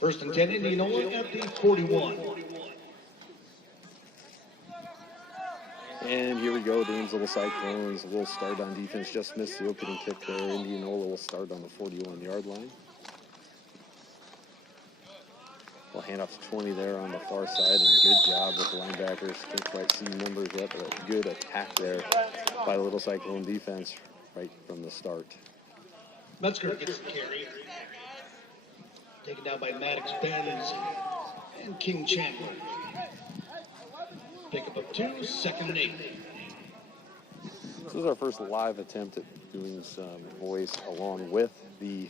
First and 10, Indianola at the 41. And here we go, the Ames Little Cyclones will start on defense. Just missed the opening kick there. Indianola will start on the 41-yard line. We'll hand off to 20 there on the far side, and good job with the linebackers. Can't quite see numbers yet, but a good attack there by the Little Cyclone defense right from the start. Metzger gets the carry. Taken down by Maddox Benz and King Chandler. Pick up 2, 2nd and 8. This is our first live attempt at doing some voice along with the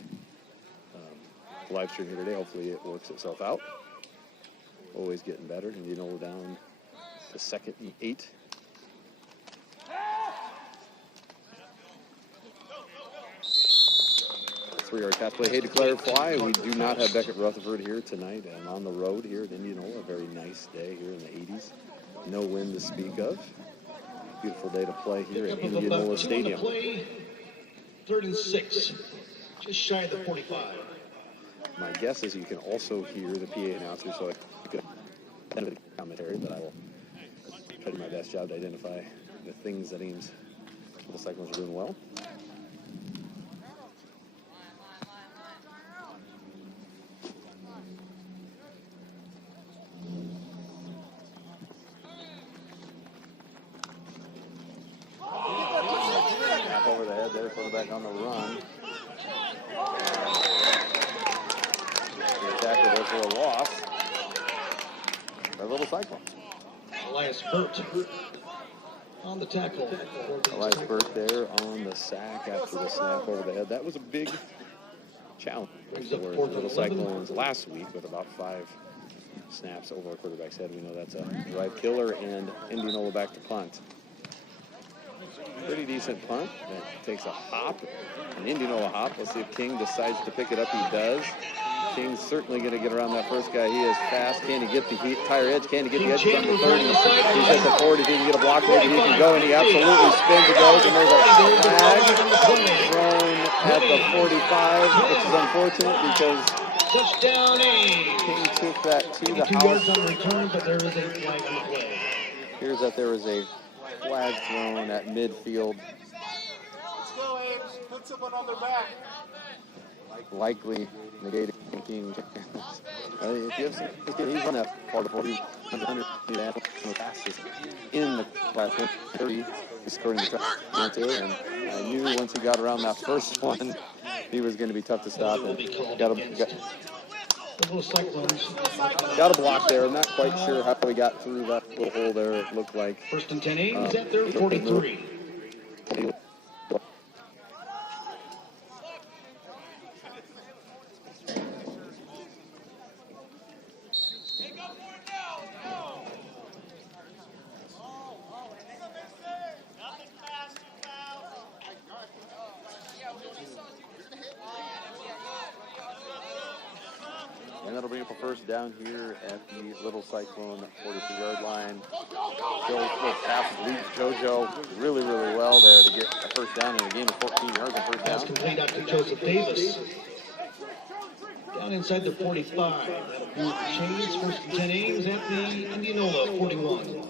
live stream here today. Hopefully it works itself out. Always getting better. And Indianola down to 2nd and 8. Three-yard pass play. Hey, to clarify, we do not have Beckett Rutherford here tonight. I'm on the road here at Indianola. A very nice day here in the 80s. No wind to speak of. Beautiful day to play here at Indianola Stadium. 3rd and 6. Just shy of the 45. My guess is you can also hear the PA announcer, so I could have a commentary, but I will try to do my best job to identify the things that Ames Little Cyclones are doing well. Tap over the head there, throw back on the run. Tackle there for a loss by Little Cyclones. Elias Burt on the tackle. Elias Burt there on the sack after the snap over the head. That was a big challenge for the Little Cyclones last week with about 5 snaps over our quarterback's head. We know that's a drive killer, and Indianola back to punt. Pretty decent punt. That takes a hop, an Indianola hop. Let's see if King decides to pick it up. He does. King's certainly going to get around that first guy. He is fast. Can he get the tire edge? Can he get the edge from the 30? He's at the 40. If he can get a block, maybe he can go, and he absolutely spins and goes. And there's a flag thrown at the 45, which is unfortunate because touchdown Ames. King took that to the house. 2 yards on the return, but there is a flag on the play. Here's that there was a flag thrown at midfield. Let's go, Ames. Put someone on their back. Likely negating King. If you have some, he's on that part of 40, 100 passes in the class 30. He's scoring the track, and I knew once he got around that first one, he was going to be tough to stop. And got a block there. I'm not quite sure how we got through that little hole there. It looked like. First and 10 Ames at their 43. And that'll bring up a first down here at the Little Cyclone 42-yard line. Joe's little pass leads JoJo really, really well there to get a first down in a game of 14 yards on first down. Pass complete out to Joseph Davis. Down inside the 45. That'll be Chains. First and 10 Ames at the Indianola 41.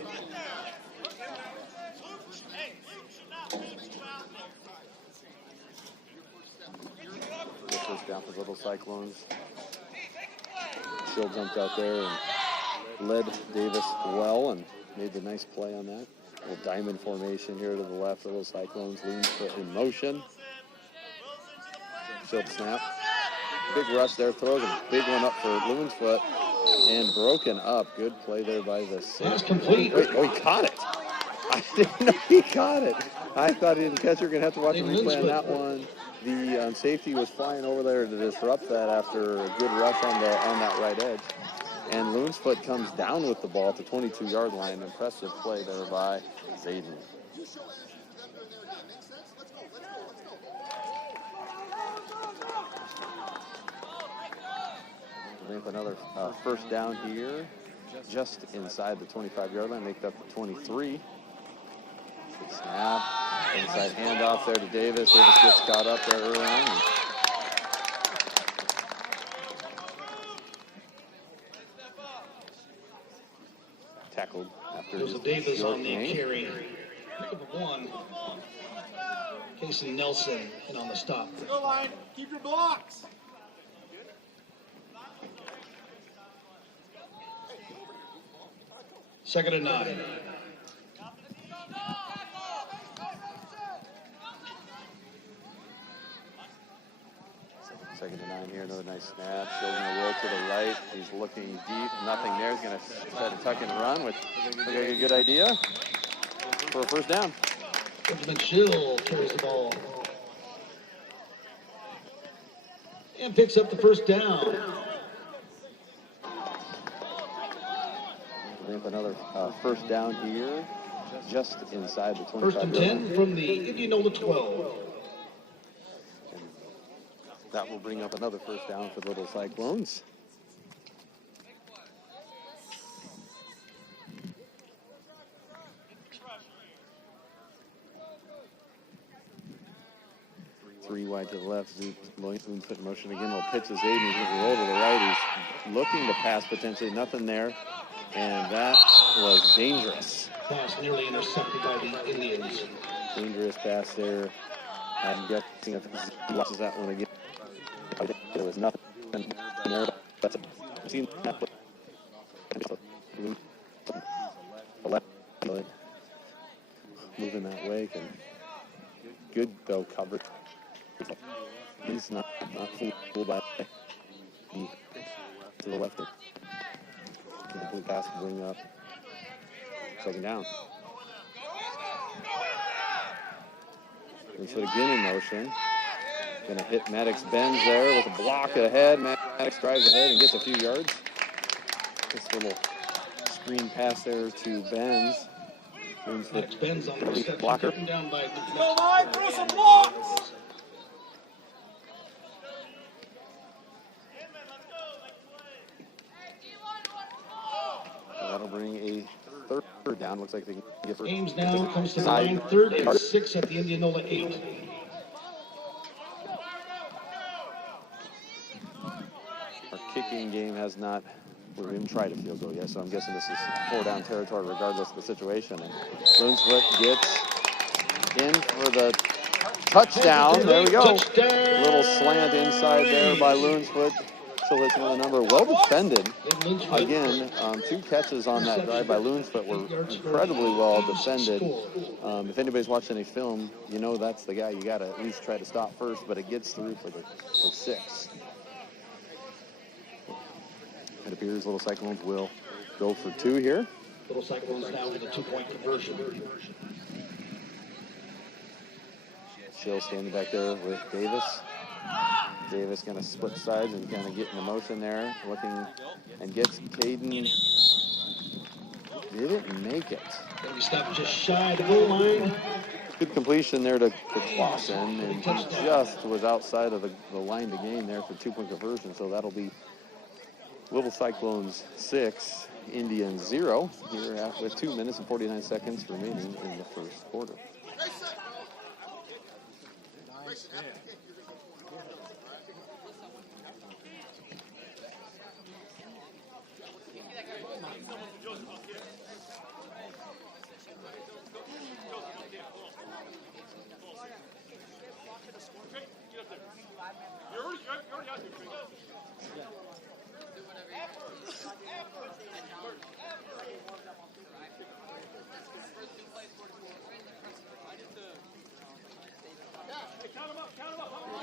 First down for Little Cyclones. Still jumped out there and led Davis well and made the nice play on that. Little diamond formation here to the left. Little Cyclones lean foot in motion. Shield snap. Big rush there. Throws a big one up for Loonsfoot and broken up. Good play there by the Pass complete. Wait, oh, he caught it. I didn't know he caught it. I thought he didn't catch it. We're going to have to watch a replay on that one. The safety was flying over there to disrupt that after a good rush on that right edge. And Loonsfoot comes down with the ball at the 22-yard line. Impressive play there by Zayden. Another first down here, just inside the 25-yard line, make that the 23. Good snap, inside handoff there to Davis. Davis gets caught up there early on. tackled after Joseph his Davis short on the gain. carry. Number 1. Casey Nelson in on the stop. Go line. Keep your blocks. Second and 9. Second and 9 here, another nice snap. Showing the will to the right. He's looking deep. Nothing there. He's going to try to tuck and run, which looks like a good idea for a first down. Benjamin Schill carries the ball. And picks up the first down. Bring up another first down here, just inside the 25. First and 10 from the Indianola 12. And that will bring up another first down for the Little Cyclones. Three wide to the left. Loon's put in motion again. Will pitch his aid. He's going to roll to the right. He's looking to pass potentially. Nothing there. And that was dangerous. Pass nearly intercepted by the Indians. Dangerous pass there. I'm guessing if he loses that one again. I think there was nothing there. That's a seen that. Moving that way. Good though coverage. He's not fooled by to the left. Complete pass to bring up second down. Loon's foot again in motion. Gonna hit Maddox Benz there with a block ahead. Maddox drives ahead and gets a few yards. This little screen pass there to Benz. Maddox Benz on the reception, blocker. taken down by Go line. Throw some blocks. That'll bring a third down. Looks like they can get for Ames now comes to the line. 3rd and 6 at the Indianola 8. Our kicking game has not, we haven't tried a field goal yet, so I'm guessing this is 4-down territory regardless of the situation. And Loon's foot gets in for the touchdown. There we go. Touchdown. Little slant inside there by Loon's foot. Still hits another number. Well defended. Again, 2 catches on that drive by Loon's foot were incredibly well defended. If anybody's watched any film, you know that's the guy you got to at least try to stop first, but it gets through for 6. It appears Little Cyclones will go for 2 here. Little Cyclones now with a 2-point conversion. Schill standing back there with Davis. Davis going to split sides and kind of get in motion there, looking and gets Caden. Didn't make it. Going to be stopped just shy of the goal line. Good completion there to Clausen, and he just was outside of the line to gain there for 2-point conversion. So that'll be Little Cyclones 6, Indians 0 here with 2 minutes and 49 seconds remaining in the first quarter.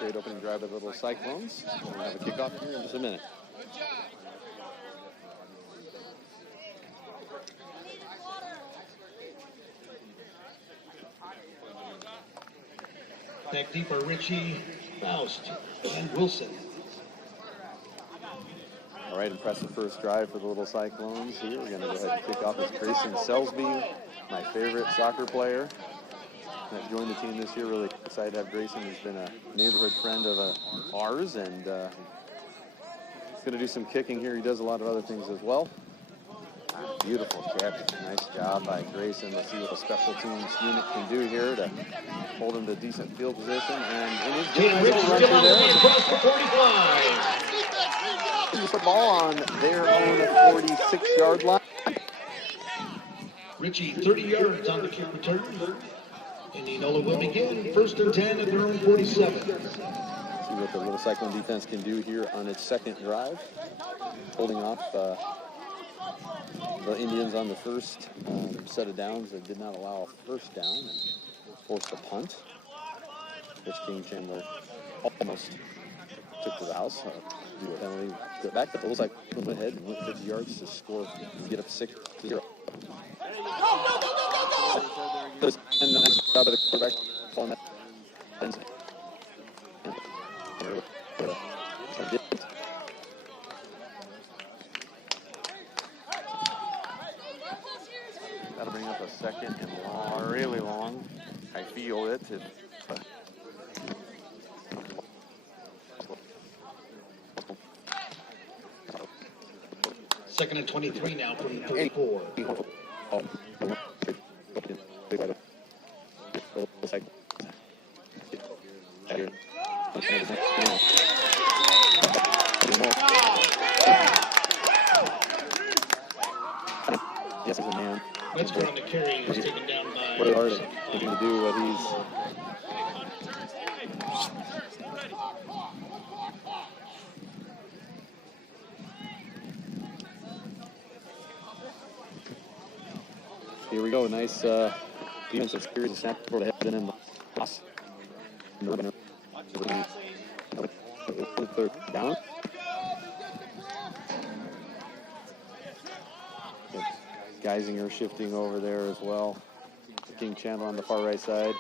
Great opening drive of the Little Cyclones. We'll have a kickoff here in just a minute. Back deep are Ritchie, Faust, and Wilson. All right, impressive first drive for the Little Cyclones here. We're going to go ahead and kick off with Grayson Selsby, my favorite soccer player that joined the team this year. Really excited to have Grayson. He's been a neighborhood friend of ours, and he's going to do some kicking here. He does a lot of other things as well. Beautiful catch. Nice job by Grayson. Let's see what the special teams unit can do here to hold him to decent field position. And in his game, Ritchie still on the way across the 45. Put the ball on their own 46-yard line. Richie, 30 yards on the kick return. Indianola will begin 1st and 10 at their own 47. See what the Little Cyclone defense can do here on its second drive. Holding off the Indians on the first set of downs that did not allow a first down and forced a punt, which King Chandler almost took to the house. Do a penalty. Get back, but the Little Cyclone went ahead and went 50 yards to score and get up 6-0. There's a nice job by the quarterback on that. That'll bring up a second and long, really long. I feel it. Second and 23 now from the 34. Yes, he's a man. Metzger on the carry is taken down by... What hard thinking to do what he's... Here we go. Nice defensive series of snap for the head and in the toss. Third down. Geisinger shifting over there as well. King Chandler on the far right side.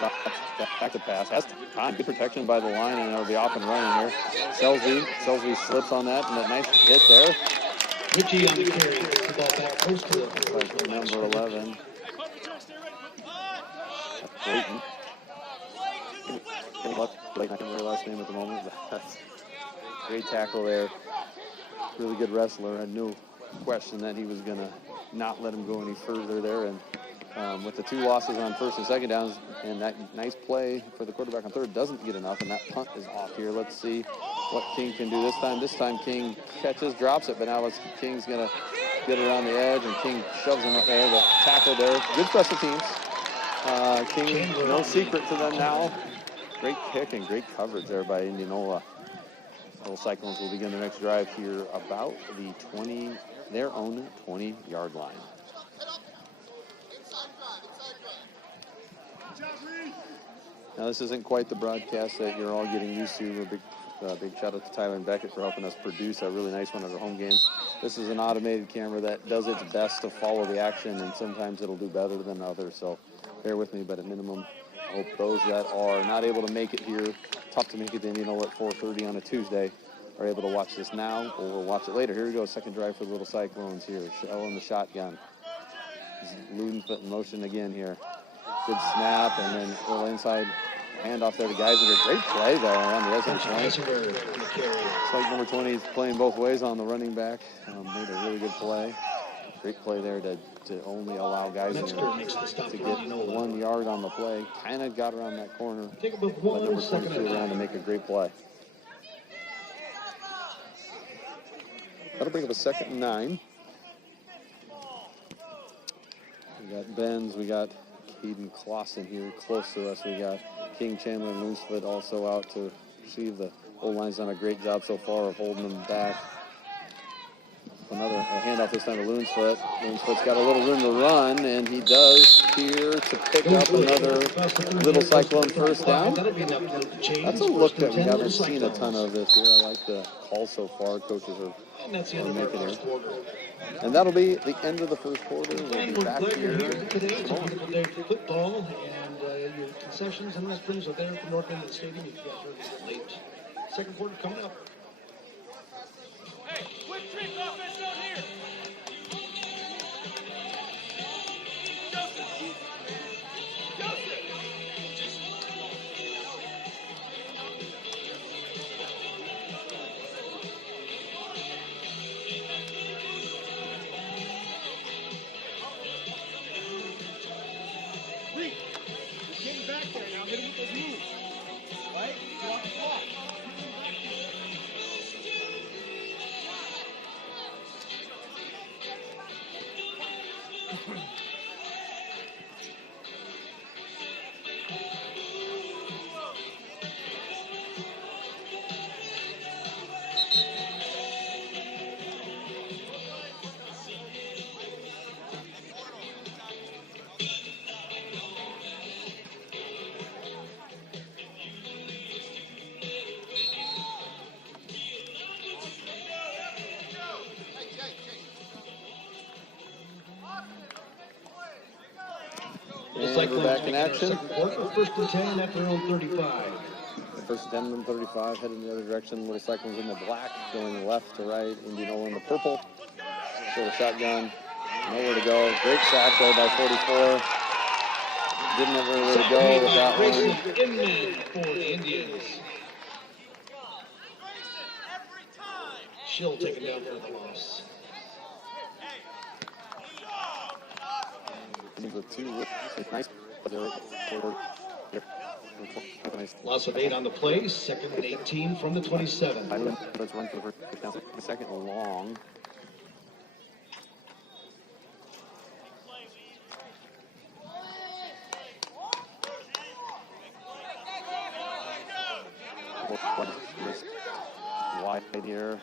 Back to pass. Has time. Good protection by the line, and it'll be off and running here. Selzy slips on that, and that nice hit there. Richie on the carry. Gets the ball back close to the... Number 11. Clayton. I can't remember her last name at the moment. Great tackle there. Really good wrestler. Had no question that he was going to not let him go any further there. And with the 2 losses on first and second downs, and that nice play for the quarterback on third doesn't get enough, and that punt is off here. Let's see what King can do this time. This time King catches, drops it, but now King's going to get around the edge, and King shoves him up there. The tackle there. Good special teams. King, no secret to them now. Great kick and great coverage there by Indianola. Little Cyclones will begin the next drive here about their own 20-yard line. Now, this isn't quite the broadcast that you're all getting used to. A big shout out to Tyler and Beckett for helping us produce a really nice one at our home games. This is an automated camera that does its best to follow the action, and sometimes it'll do better than others. So bear with me, but at minimum, I hope those that are not able to make it here, tough to make it to Indianola at 4:30 on a Tuesday, are able to watch this now or watch it later. Here we go, second drive for the Little Cyclones here. Shell in the shotgun. Ludenfoot in motion again here. Good snap, and then a little inside handoff there to Geisinger. Great play there on the resident flank. It's like number 20 is playing both ways on the running back. Made a really good play. Great play there to only allow Geisinger to get 1 yard on the play. Kind of got around that corner. But number 22 around to make a great play. That'll bring up a 2nd and 9. We got Benz, we got Caden Clausen here close to us. We got King Chandler and Ludenfoot also out to receive. The O-line's done a great job so far of holding them back. Another handoff this time to Ludenfoot. Ludenfoot's got a little room to run, and he does here to pick up another Little Cyclone first down. That's a look that we haven't seen a ton of this year. I like the call so far. Coaches are making here. And that'll be the end of the first quarter. We'll be back here. Today it's a beautiful day for football, and your concessions and restrooms are there at the north end of the stadium if you guys are a little late. Second quarter coming up. Quick trick offense out here. Getting back there now, hit him with those moves. Right? Get off the block. Looks like we're back in action. First and 10 at their own 35. First and 10 and 35, heading in the other direction. Little Cyclones in the black, going left to right. Indianola in the purple. Sort of shotgun. Nowhere to go. Great sack there by 44. Didn't have anywhere to go with that one. Inman for the Indians. Schill taken down for the loss. With two. Nice. Loss of 8 on the play. Second and 18 from the 27. Let's run for the first down. Second and long. Wide here.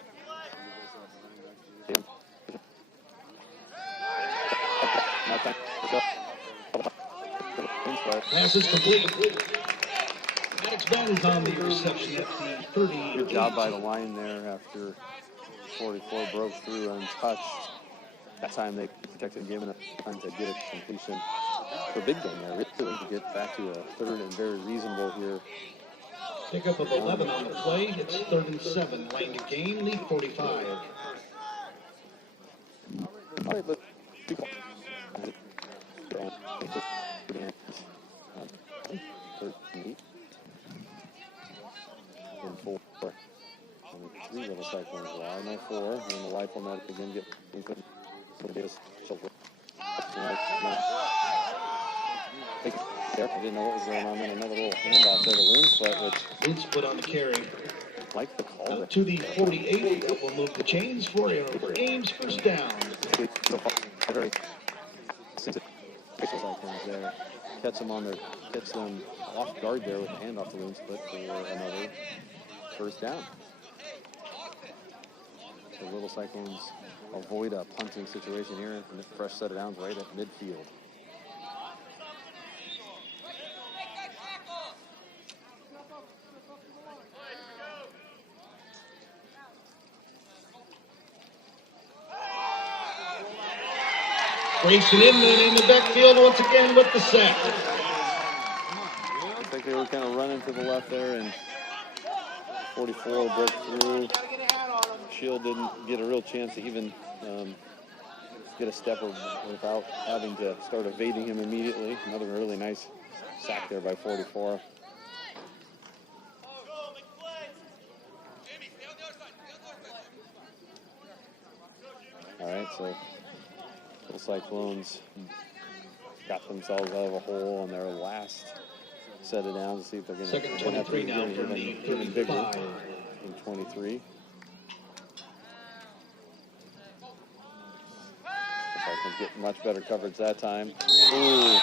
Pass is complete. Maddox Ben's on the reception at the 30. Good job by the line there after 44 broke through untouched. That time they protected the game enough to get a completion. For a big game there, really, to get back to a third and very reasonable here. Pickup of 11 on the play. It's 3rd and 7. Line to gain, lead 45. All right, let's keep on. 13 and 4. Only 3 little Cyclones wide. No 4. And the light format again get Davis. I didn't know what was going on. Then another little handoff there to Loonsplit, which Loonsplit on the carry. Like the call. To the 48. That will move the chains for Ames. First down. Cyclones there. Catch them off guard there with the handoff to Loonsplit for another first down. The little Cyclones avoid a punting situation here, and a fresh set of downs right at midfield. Grayson Inman in the backfield once again with the sack. I think they were kind of running to the left there, and 44 broke through. Shield didn't get a real chance to even get a step without having to start evading him immediately. Another really nice sack there by 44. All right, so the Cyclones got themselves out of a hole on their last set of downs to see if they're going to Second 23 now from the even bigger 35. in 23. Cyclones get much better coverage that time. Ooh,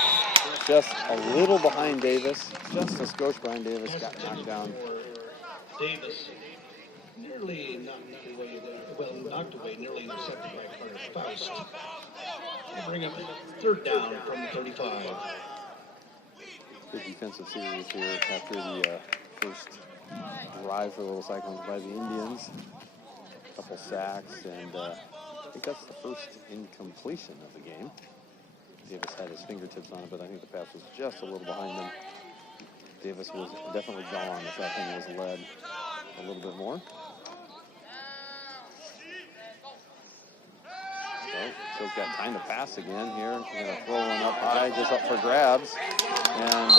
just a little behind Davis. Just a skosh behind Davis. Got knocked down. Davis nearly knocked away there. Well, knocked away, nearly intercepted by Carter Faust. They bring up 3rd down from the 35. Good defensive series here after the first drive for the Little Cyclones by the Indians. A couple sacks, and I think that's the first incompletion of the game. Davis had his fingertips on it, but I think the pass was just a little behind him. Davis was definitely gone if that thing was led a little bit more. So he's got time to pass again here. He's going to throw one up high, just up for grabs. And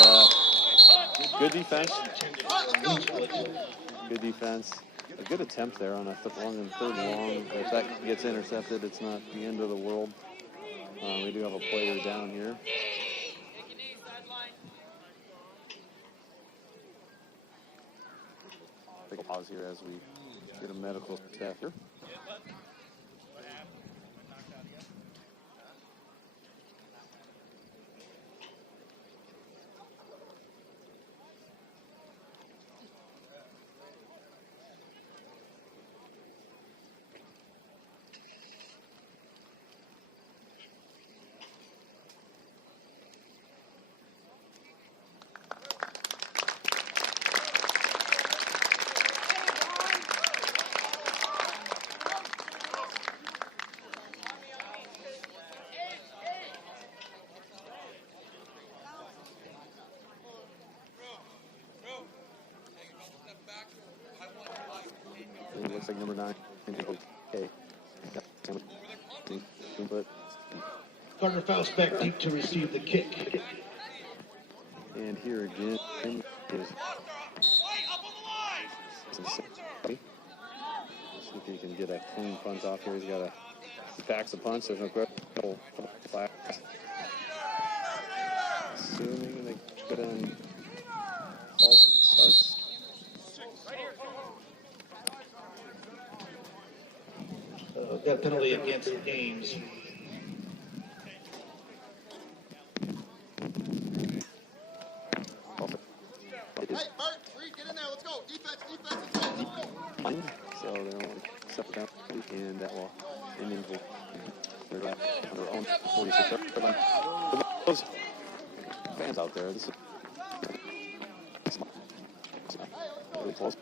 good defense. Good defense. A good attempt there on a 3rd and long. If that gets intercepted, it's not the end of the world. We do have a player down here. Take a pause here as we get a medical staff here. think number 9. Okay. But Carter Faust back deep to receive the kick. and here again is see if he can get a clean punt off here. He packs the punch. There's no question. Flash. Assuming they put in false starts. Got a penalty against Ames. Hey, Bart, Reed, get in there. Let's go. Defense, let's go. So they don't step down, and that will Indians will they're on their own 46 yard line. Those fans out there, this is really close.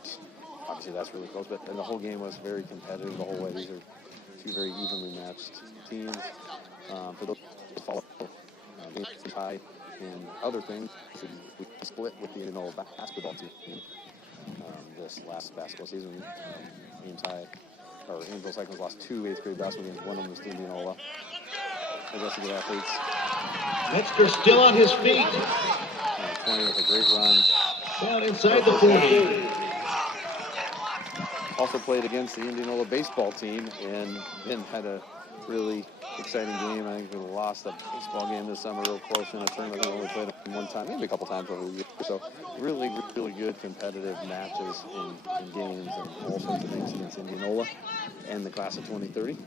Obviously, that's really close, but the whole game was very competitive the whole way. These are two very evenly matched teams. For those who follow Ames High and other things, we split with the Indianola basketball team this last basketball season. Ames High, or Angel Cyclones lost 2 8th grade basketball games. One of them was to Indianola. The rest of the athletes. Metzger still on his feet. 20 with a great run. Down inside the 40. Also played against the Indianola baseball team and then had a really exciting game. I think we lost a baseball game this summer real close in a tournament. We only played them one time, maybe a couple times over the year. So really, really good competitive matches in games and all sorts of things against Indianola and the class of 2030.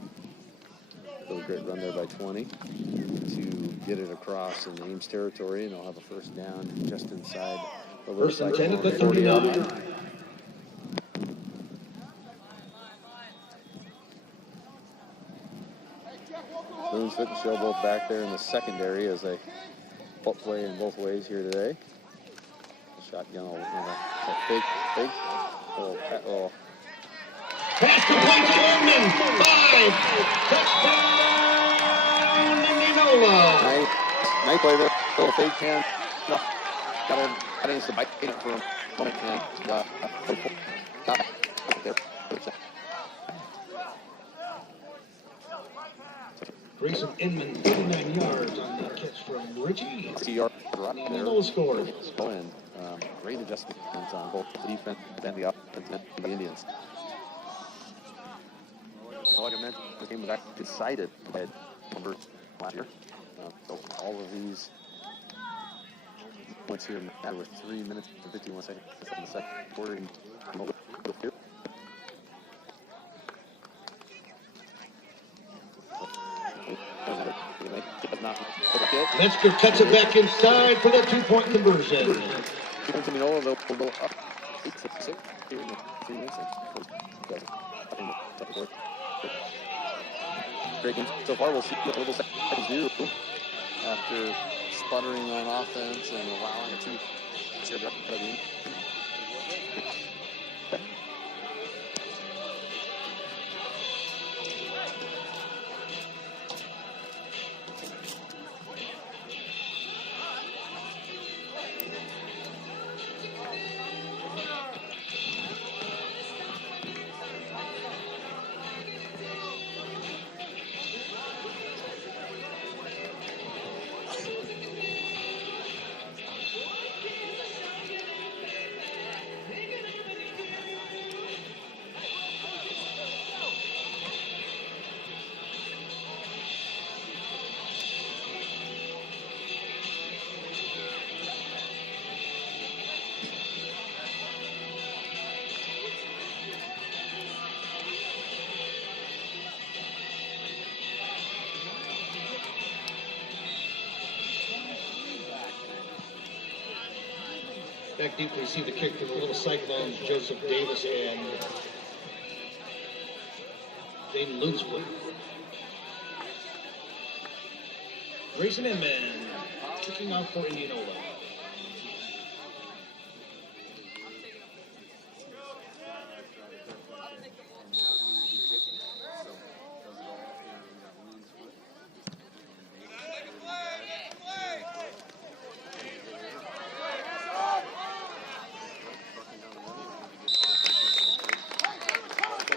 Really great run there by 20 to get it across in Ames territory, and they'll have a first down just inside the little First and 10 at the 40 yard 39. line. Boone's Fit and Show both back there in the secondary as they play in both ways here today. The shotgun will fake. Oh. Pass complete to Orman. 5. Touchdown, Indianola. Nice play there. Little fake hand. No. Got into the bike for a moment. And Grayson Inman, 39 yards on the catch from Richie. Indianola scored. And great adjustments on both the defense and the offense and the Indians. So like I mentioned, the game was actually decided by number last year. So all of these points here matter with 3 minutes and 51 seconds in the second quarter. And here. Metzger cuts it back inside for the 2-point conversion. Indianola, they'll go up 8-6 here in the 3 minutes. Great game so far. We'll see what little seconds do after sputtering on offense and allowing a 2-0 game. Back deep to receive the kick from the little Cyclones, Joseph Davis and Dayton Lunsford. Grayson Inman kicking out for Indianola.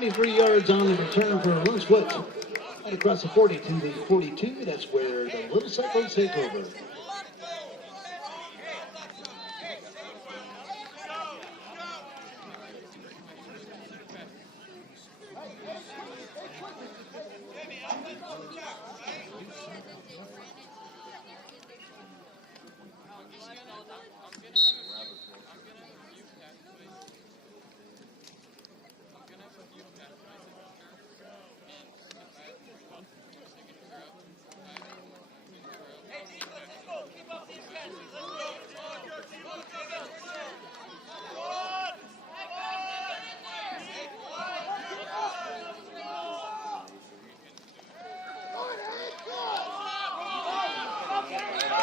23 yards on the return for a run split. And across the 40 to the 42, that's where the Little Cyclones take over.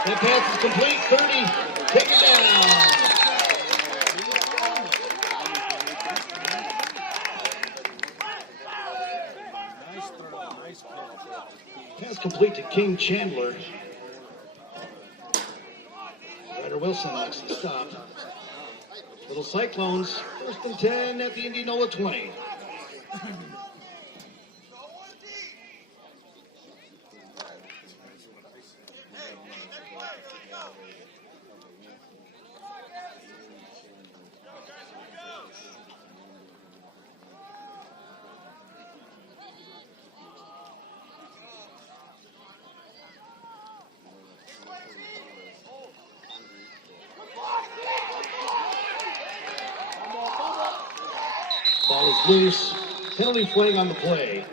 That pass is complete. 30. Take it down. Pass complete to King Chandler. Ryder Wilson makes the stop. Little Cyclones, 1st and 10 at the Indianola 20. Ball is loose. Penalty flag on the play.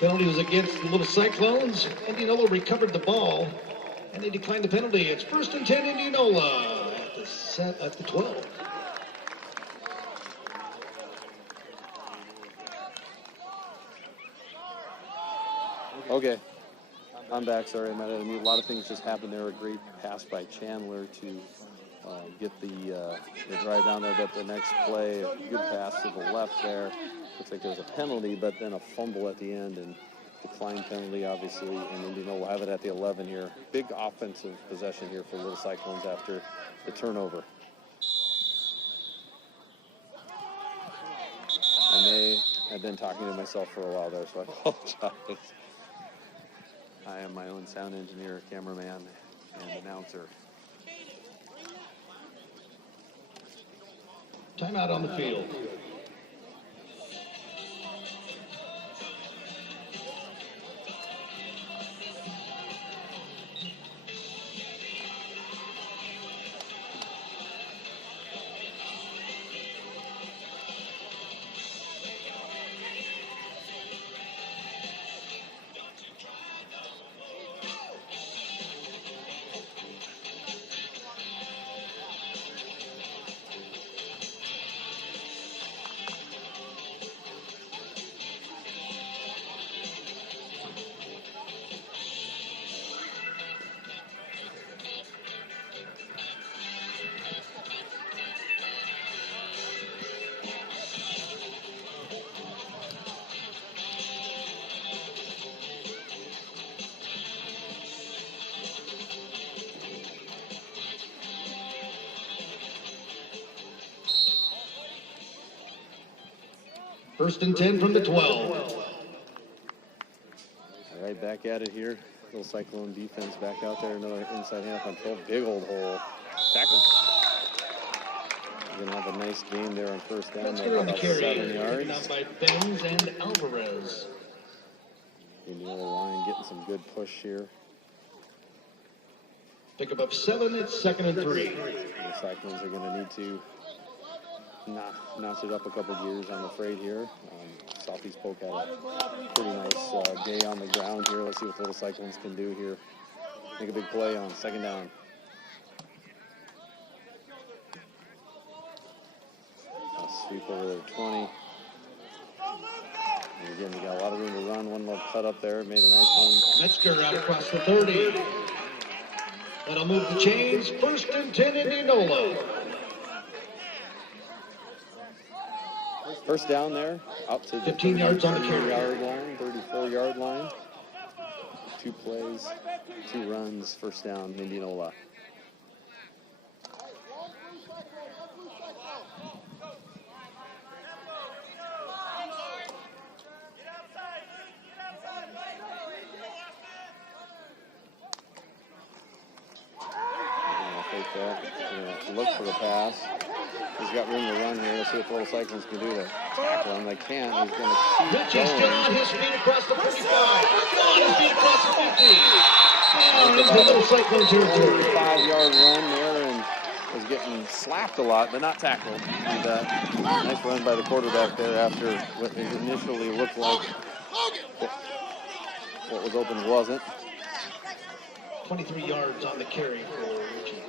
Penalty was against the Little Cyclones. Indianola recovered the ball, and they declined the penalty. It's 1st and 10 Indianola at the 12. Okay, I'm back. Sorry, I'm at a mute. A lot of things just happened there. A great pass by Chandler to get the drive down there, but the next play, a good pass to the left there. Looks like there's a penalty, but then a fumble at the end and decline penalty, obviously, and Indianola will have it at the 11 here. Big offensive possession here for Little Cyclones after the turnover. I may have been talking to myself for a while there, so I apologize. I am my own sound engineer, cameraman, and announcer. Timeout on the field. First and 10 from the 12. All right, back at it here. Little Cyclone defense back out there. Another inside half on 12. Big old hole. Tackle. We're going to have a nice game there on first down. About 7 yards. Out by Benz and Alvarez. Indianola line getting some good push here. Pick up 7. It's 2nd and 3. The Cyclones are going to need to notch it up a couple gears, I'm afraid, here. Southeast Polk had a pretty nice day on the ground here. Let's see what the Little Cyclones can do here. Make a big play on 2nd down. Sweep over there, 20. And again, we got a lot of room to run. One little cut up there, made a nice one. Metzger out across the 30. That'll move the chains. 1st and 10, Indianola. First down there, out to the 15 yards on the carry. 34-yard line, 34-yard line. 2 plays, 2 runs, first down, Indianola. Take that. Look for the pass. He's got room to run here. Let's see what the Little Cyclones can do to tackle him. They can't. He's going to keep Richie's still going. on his feet across the 45. On his feet across the 50. Down into the Little Cyclone territory. 5-yard run there and was getting slapped a lot, but not tackled. And nice run by the quarterback there after what initially looked like what was open wasn't. 23 yards on the carry for Richie.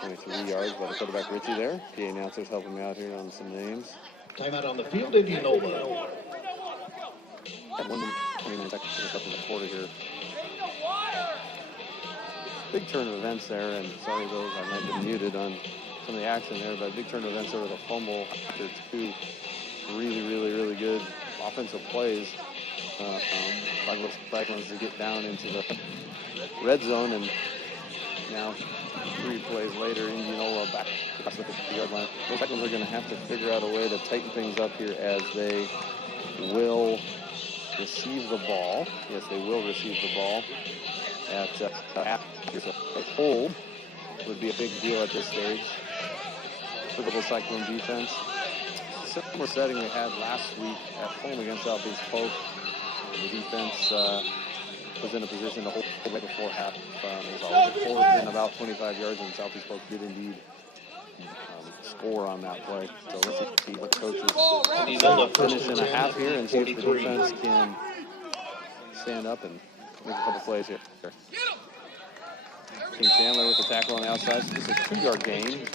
23 yards by the quarterback Richie there. PA announcers helping me out here on some names. Timeout on the field, Indianola. At 1:29 seconds to finish up in the quarter here. Big turn of events there, and sorry those I might have been muted on some of the action there, but big turn of events there with a fumble after 2 really good offensive plays. Cyclones to get down into the red zone, and now 3 plays later, Indianola back across the 50-yard line. The Cyclones are going to have to figure out a way to tighten things up here as they will receive the ball. Yes, they will receive the ball at half. So a hold would be a big deal at this stage for the Cyclone defense. Similar setting they had last week at home against Southeast Polk. The defense was in a position to hold right before half. It was always a 4th and about 25 yards, and Southeast Polk did indeed score on that play. So let's see what coaches finish in a half here and see if the defense can stand up and make a couple plays here. King Chandler with the tackle on the outside. So this is a 2-yard gain.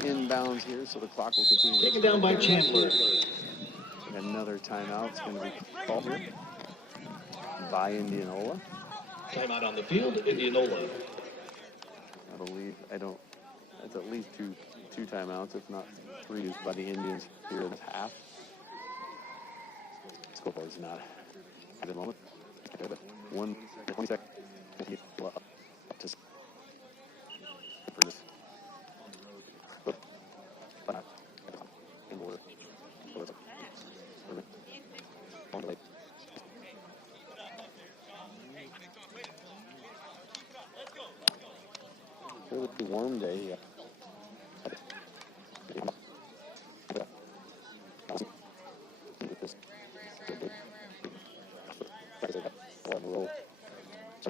Inbounds here, so the clock will continue. Taken down by Chandler. Another timeout is going to be called here by Indianola. Timeout on the field, Indianola. I believe, it's at least two timeouts, if not 3 used by the Indians here in this half. Scoreboard's not at the moment. 20 seconds. Up to for this. Really warm day. Yeah.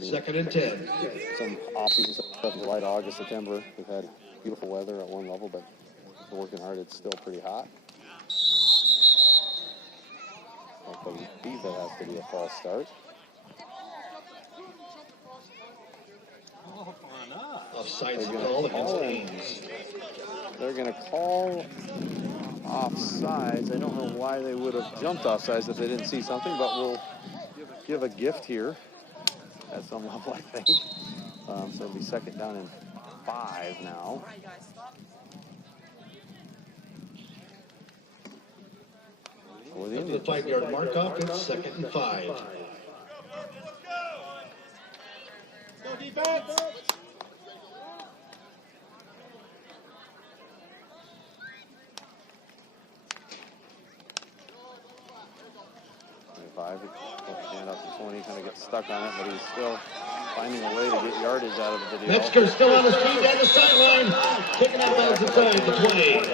Second and 10. Some off-season stuff in July, August, September. We've had beautiful weather at one level, but we're working hard. It's still pretty hot. I believe that has to be a false start. Offsides call against Ames. They're going to call offsides. I don't know why they would have jumped offsides if they didn't see something, but we'll give a gift here at some level, I think. So it'll be second down and 5 now. For the Indians. The 5-yard mark off, it's second and 5. Go defense! 5, stand up to 20, kind of gets stuck on it, but he's still finding a way to get yardage out of the deal. Metzger's still on his feet down the sideline, kicking out bounds inside the 20.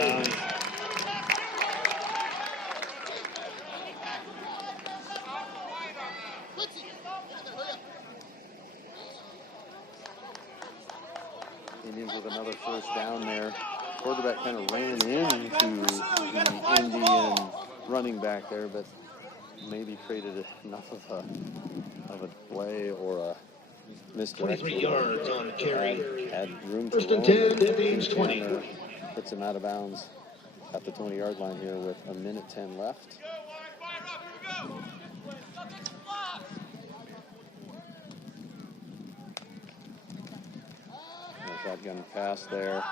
Indians with another first down there. Quarterback kind of ran into the Indian running back there, but maybe created enough of a delay or a misdirection. 23 yards on the carry. Had room to First and roam. 10 at the Ames 20. Hits him out of bounds at the 20-yard line here with 1:10 left. Shotgun pass there.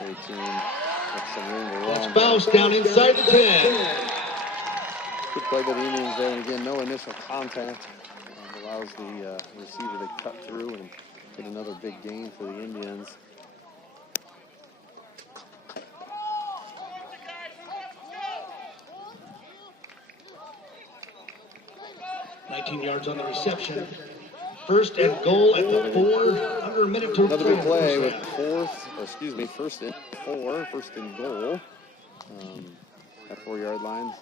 18. Gets some room to That's run. bounce down inside the 10. Good play by the Indians there. And again, no initial contact. Allows the receiver to cut through and get another big gain for the Indians. Yards on the reception. First and goal at the 4. Under a minute to Another big play with first and 4, first and goal. At 4-yard line.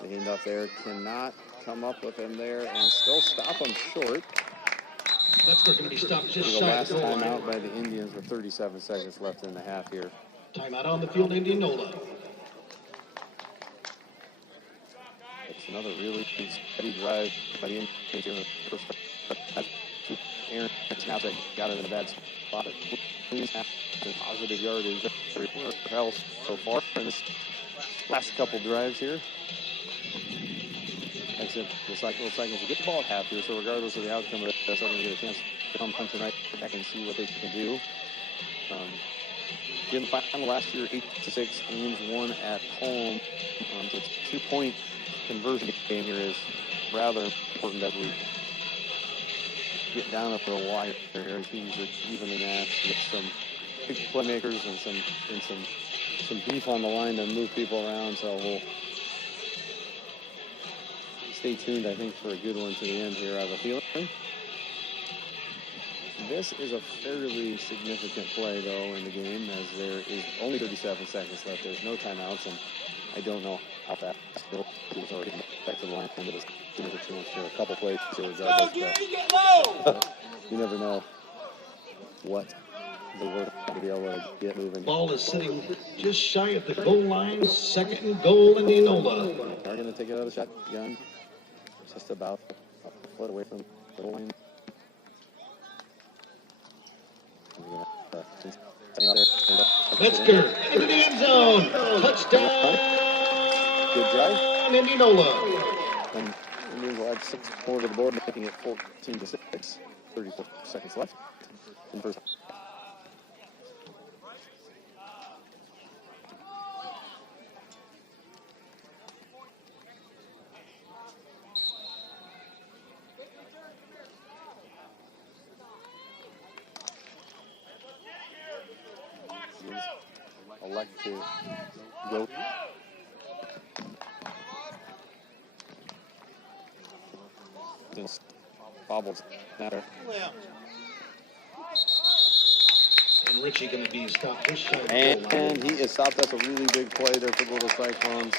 The handoff there cannot come up with him there and still stop him short. That's going to be stopped just The shy last of the goal timeout line. by the Indians with 37 seconds left in the half here. Timeout on the field, Indianola. It's another really steady drive by the Indians. Aaron snaps it, got it in a bad spot. Positive yardage everywhere else so far in this last couple drives here. Exit the cycle to get the ball at half here, so regardless of the outcome of it, they're still going to get a chance to come punch right back and see what they can do. In the final last year, 8-6, Ames won at home. So it's a 2-point conversion game here is rather important as we get down up to the wire here. Teams are evenly matched with some big playmakers and some beef on the line to move people around. So we'll stay tuned, I think, for a good one to the end here, I have a feeling. This is a fairly significant play, though, in the game, as there is only 37 seconds left. There's no timeouts, and I don't know how fast he's already back to the line, but there's a chance for a couple plays here regardless. But you never know what the work to be able to get moving. Ball is sitting just shy of the goal line. Second and goal, Indianola. They're going to take it out of the shotgun. Just about a foot away from the goal line. Metzger into the end zone. Touchdown. Good drive. Indianola. And Indians will add 6 more to the board, making it 14-6. 34 seconds left in first. Elect to go. Just bobbles matter. And Richie going to be stopped just shy of the goal line. And he is stopped. That's a really big play there for the Little Cyclones.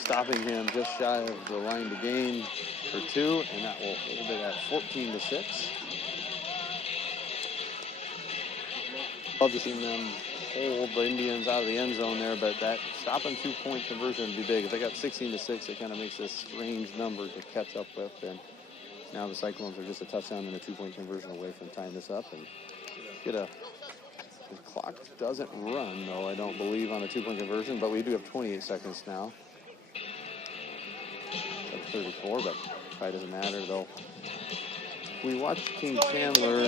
Stopping him just shy of the line to gain for 2, and that will hold it at 14-6. Love to see them hold the Indians out of the end zone there, but that stopping 2-point conversion would be big. If they got 16-6, it kind of makes this strange number to catch up with. And now the Cyclones are just a touchdown and a 2-point conversion away from tying this up and get a. The clock doesn't run, though, I don't believe, on a 2-point conversion, but we do have 28 seconds now. It's 34, but probably doesn't matter, though. We watched King Chandler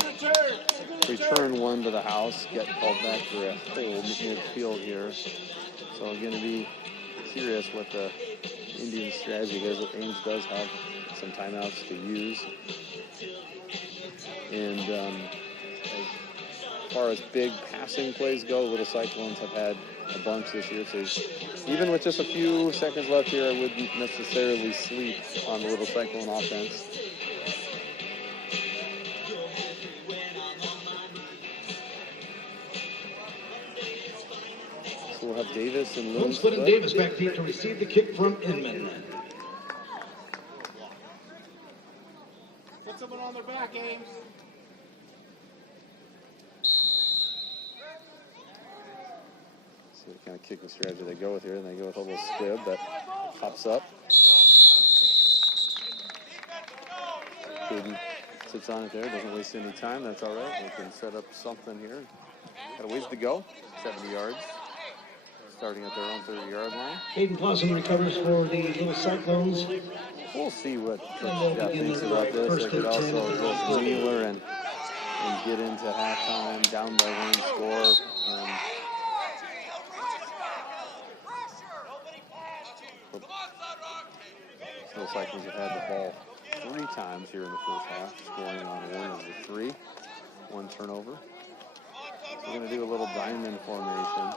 return one to the house, get called back for a hold midfield here. So I'm going to be curious what the Indian strategy is. Ames does have some timeouts to use. And as far as big passing plays go, Little Cyclones have had a bunch this year. So even with just a few seconds left here, I wouldn't necessarily sleep on the Little Cyclone offense. So we'll have Davis and Lewis. Putting Davis back deep to receive the kick from Inman. Put someone on their back, Ames. So the kind of kicking strategy they go with here, and they go with a little squib that pops up. Caden sits on it there, doesn't waste any time. That's all right. They can set up something here. Got a ways to go, 70 yards. Starting at their own 30-yard line. Hayden Clausen recovers for the Little Cyclones. We'll see what Coach Jeff thinks about this. They could also go Wheeler and and get into halftime down by one score. Looks like we've had the ball 3 times here in the first half, scoring on 1 of the 3. 1 turnover. We're going to do a little diamond formation.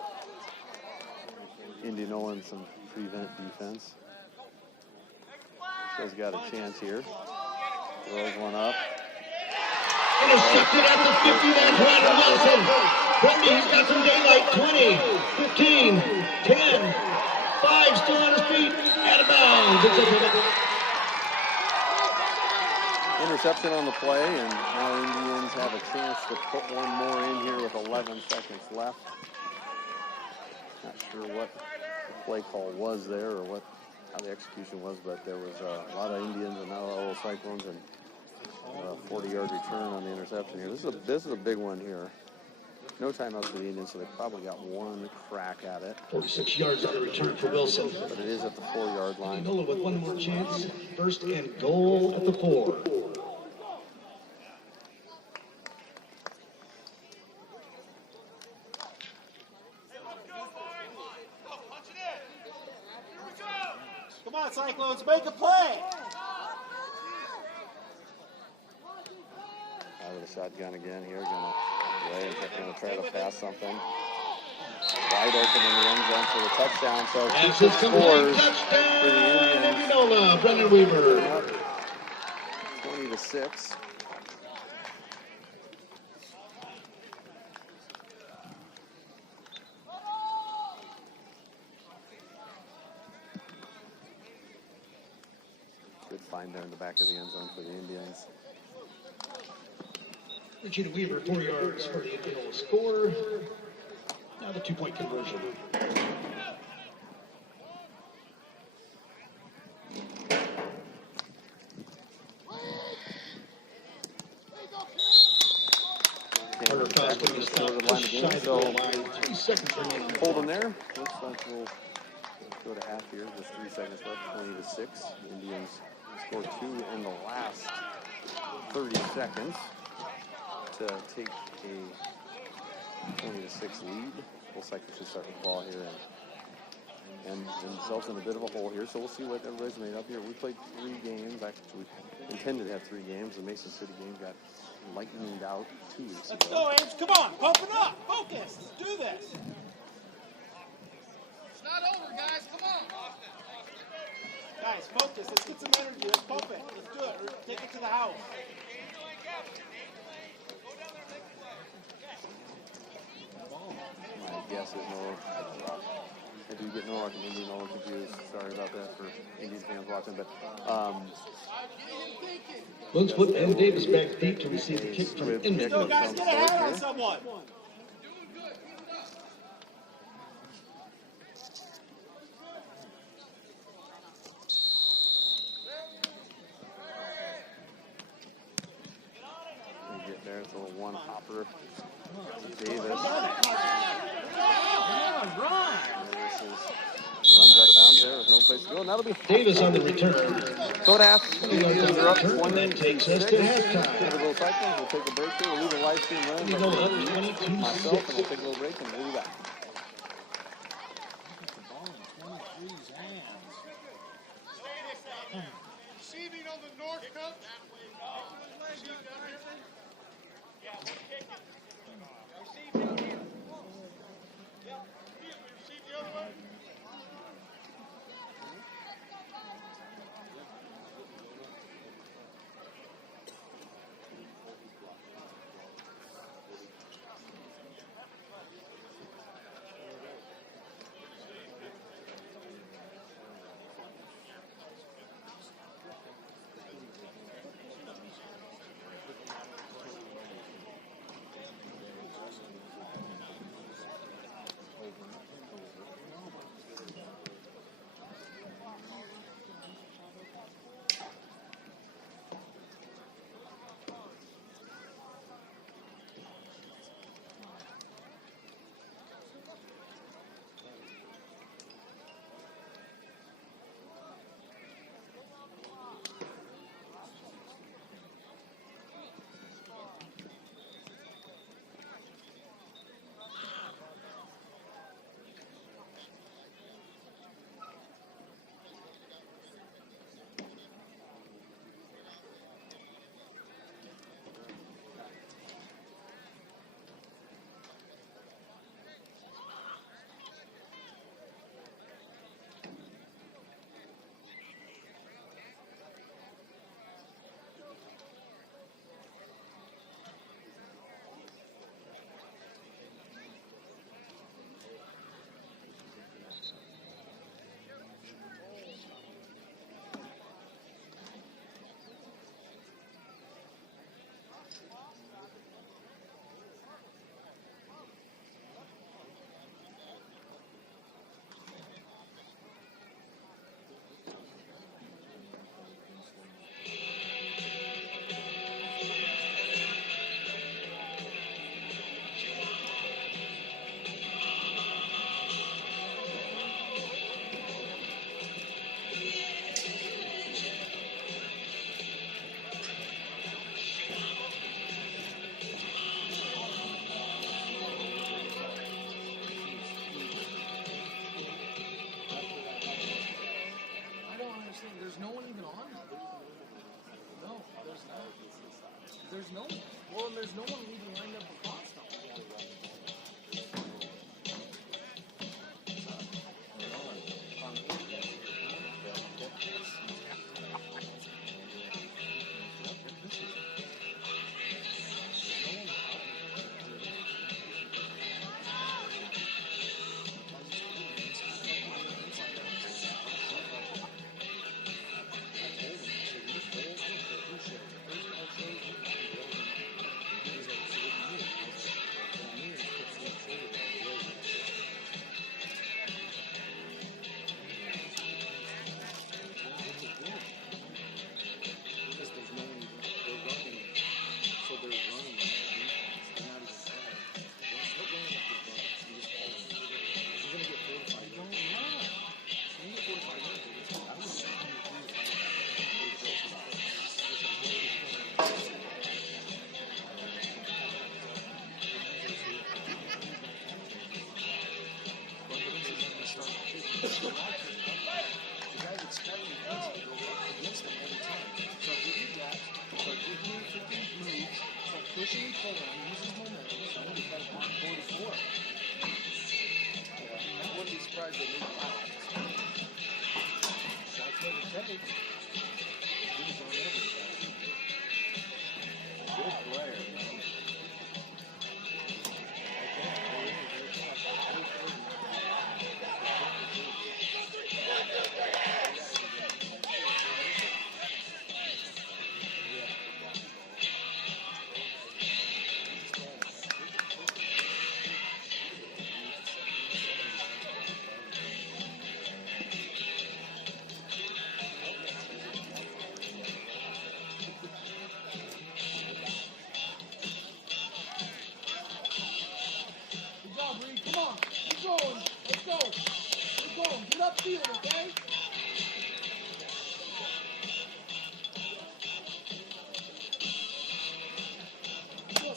Indianola and some prevent defense. Show's got a chance here. Throws one up. Intercepted at the 50. That's Ryder Wilson. Grundy's got some daylight. 20, 15, 10, 5 still on his feet. Out of bounds. It's Interception on the play, and now Indians have a chance to put one more in here with 11 seconds left. Not sure what the play call was there or how the execution was, but there was a lot of Indians and not a lot of Cyclones, and a 40-yard return on the interception here. This is a big one here. No timeouts for the Indians, so they probably got one crack at it. 46 yards on the return for Wilson. But it is at the 4-yard line. Indianola with one more chance. First and goal at the 4. Come on, Cyclones, make a play. Out of the shotgun again here. Gonna try to pass something. Wide open in the end zone for the touchdown. So That's two his complete scores touchdown. for the Indians. Indianola, Brendan Weaver. 20-6. Good find there in the back of the end zone for the Indians. Regina Weaver, 4 yards for the Indianola score. Now the 2-point conversion. Carter Cosby just So 3 seconds remaining. hold them there. Looks like we'll go to half here. Just 3 seconds left. 20-6. Indians score 2 in the last 30 seconds to take a 20-6 lead. Looks like we should start the ball here and themselves in a bit of a hole here. So we'll see what everybody's made up here. We played 3 games. Actually, we intended to have 3 games. The Mason City game got lightened out 2 weeks Let's ago. go, Ames. Come on, pump it up. Focus. Let's do this. It's not over, guys. Come on. Guys, focus. Let's get some energy. Let's pump it. Let's do it. Take it to the house. My guess is I do get Norwalk and Indianola confused. Sorry about that for Indian fans watching, but Lunsfoot and Davis back deep to receive the kick from Inman. Go, guys. Get a hand on someone. we get there. It's a little one hopper. Davis. Come on, run. Runs out of bounds there with no place to go. And that'll be Davis on the return. so at half. Indians are up 20 that takes us to halftime. Individual Cyclones. We'll take a break here. We'll leave the live stream running. Indianola up 22-6. Myself, and we'll take a little break and we'll be back. Receiving on the north coach. Receive the other way. and there's no one leaving lined up for cross stuff.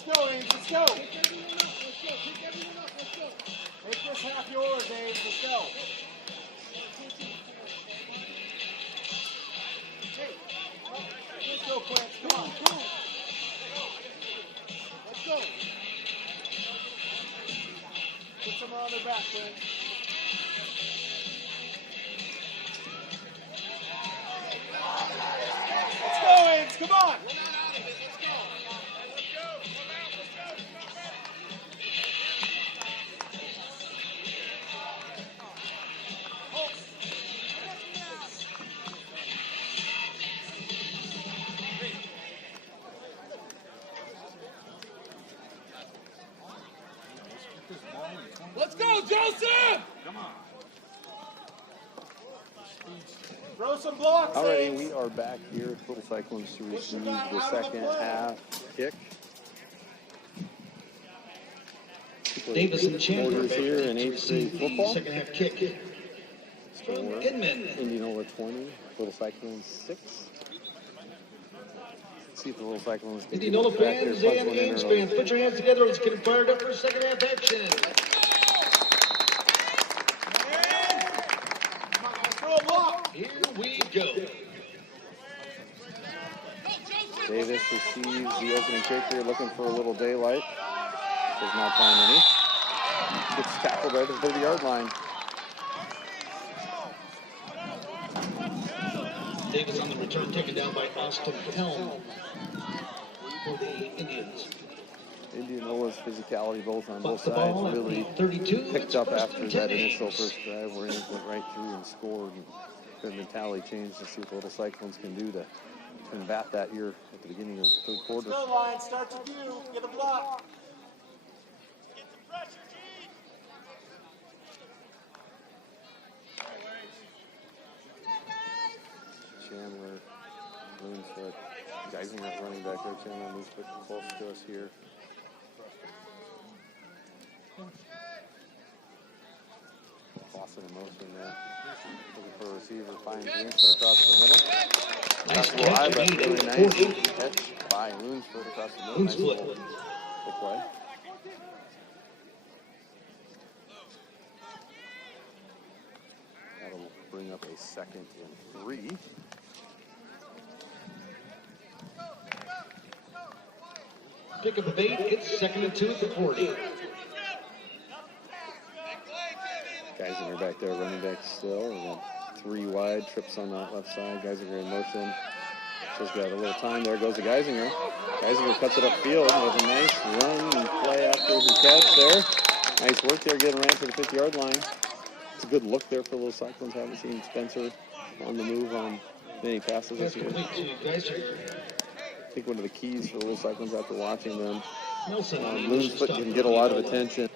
Let's go, Ames. Let's go. Pick everyone up. Let's go. Pick everyone up. Let's go. Make this half yours, Ames. Let's go. Hey, let's go, Quince. Come on. Come on. Let's go. Put someone on their back, Quince. Let's go, Ames. Come on. Let's go, Joseph! Come on. Throw some blocks. Alrighty, we are back here at Little Cyclones to receive the second half kick. Davis and Chandler Quarters here in 8th grade football. second half kick. Score, Inman. Indianola 20, Little Cyclones 6. See if the Little Cyclones can Indianola get back there, fans punch and one in Ames early. fans, put your hands together. Let's get fired up for second half action. Here we go. Davis receives the opening kick here, looking for a little daylight. Does not find any. Gets tackled right at the 30-yard line. Davis on the return, taken down by Austin Helm for the Indians. Indianola's physicality both on both Bucked the ball sides at really 32. picked up First after and that 10 initial Ames. first drive where Ames went right through and scored. And the mentality changed to see what the Little Cyclones can do to combat that here at the beginning of the third quarter. Let's go, Lions. Start to you. Get a block. Get the pressure, Chandler moves for Geisinger running back there. Chandler moves quick close to us here. Boston in motion there. Looking for a receiver, finds Lunsford across the middle. That's wide, but really nice catch by Lunsford across the middle. Nice little play. That'll bring up a 2nd and 3. Pick up a bait. It's 2nd and 2 at the 40. Geisinger back there, running back still. And then 3 wide, trips on that left side. Geisinger in motion. Just got a little time. There goes the Geisinger. Geisinger cuts it upfield with a nice run and play after the catch there. Nice work there, getting ran to the 50-yard line. It's a good look there for Little Cyclones. Haven't seen Spencer on the move on many passes this year. I think one of the keys for Little Cyclones after watching them, Loon's foot can get a lot of attention,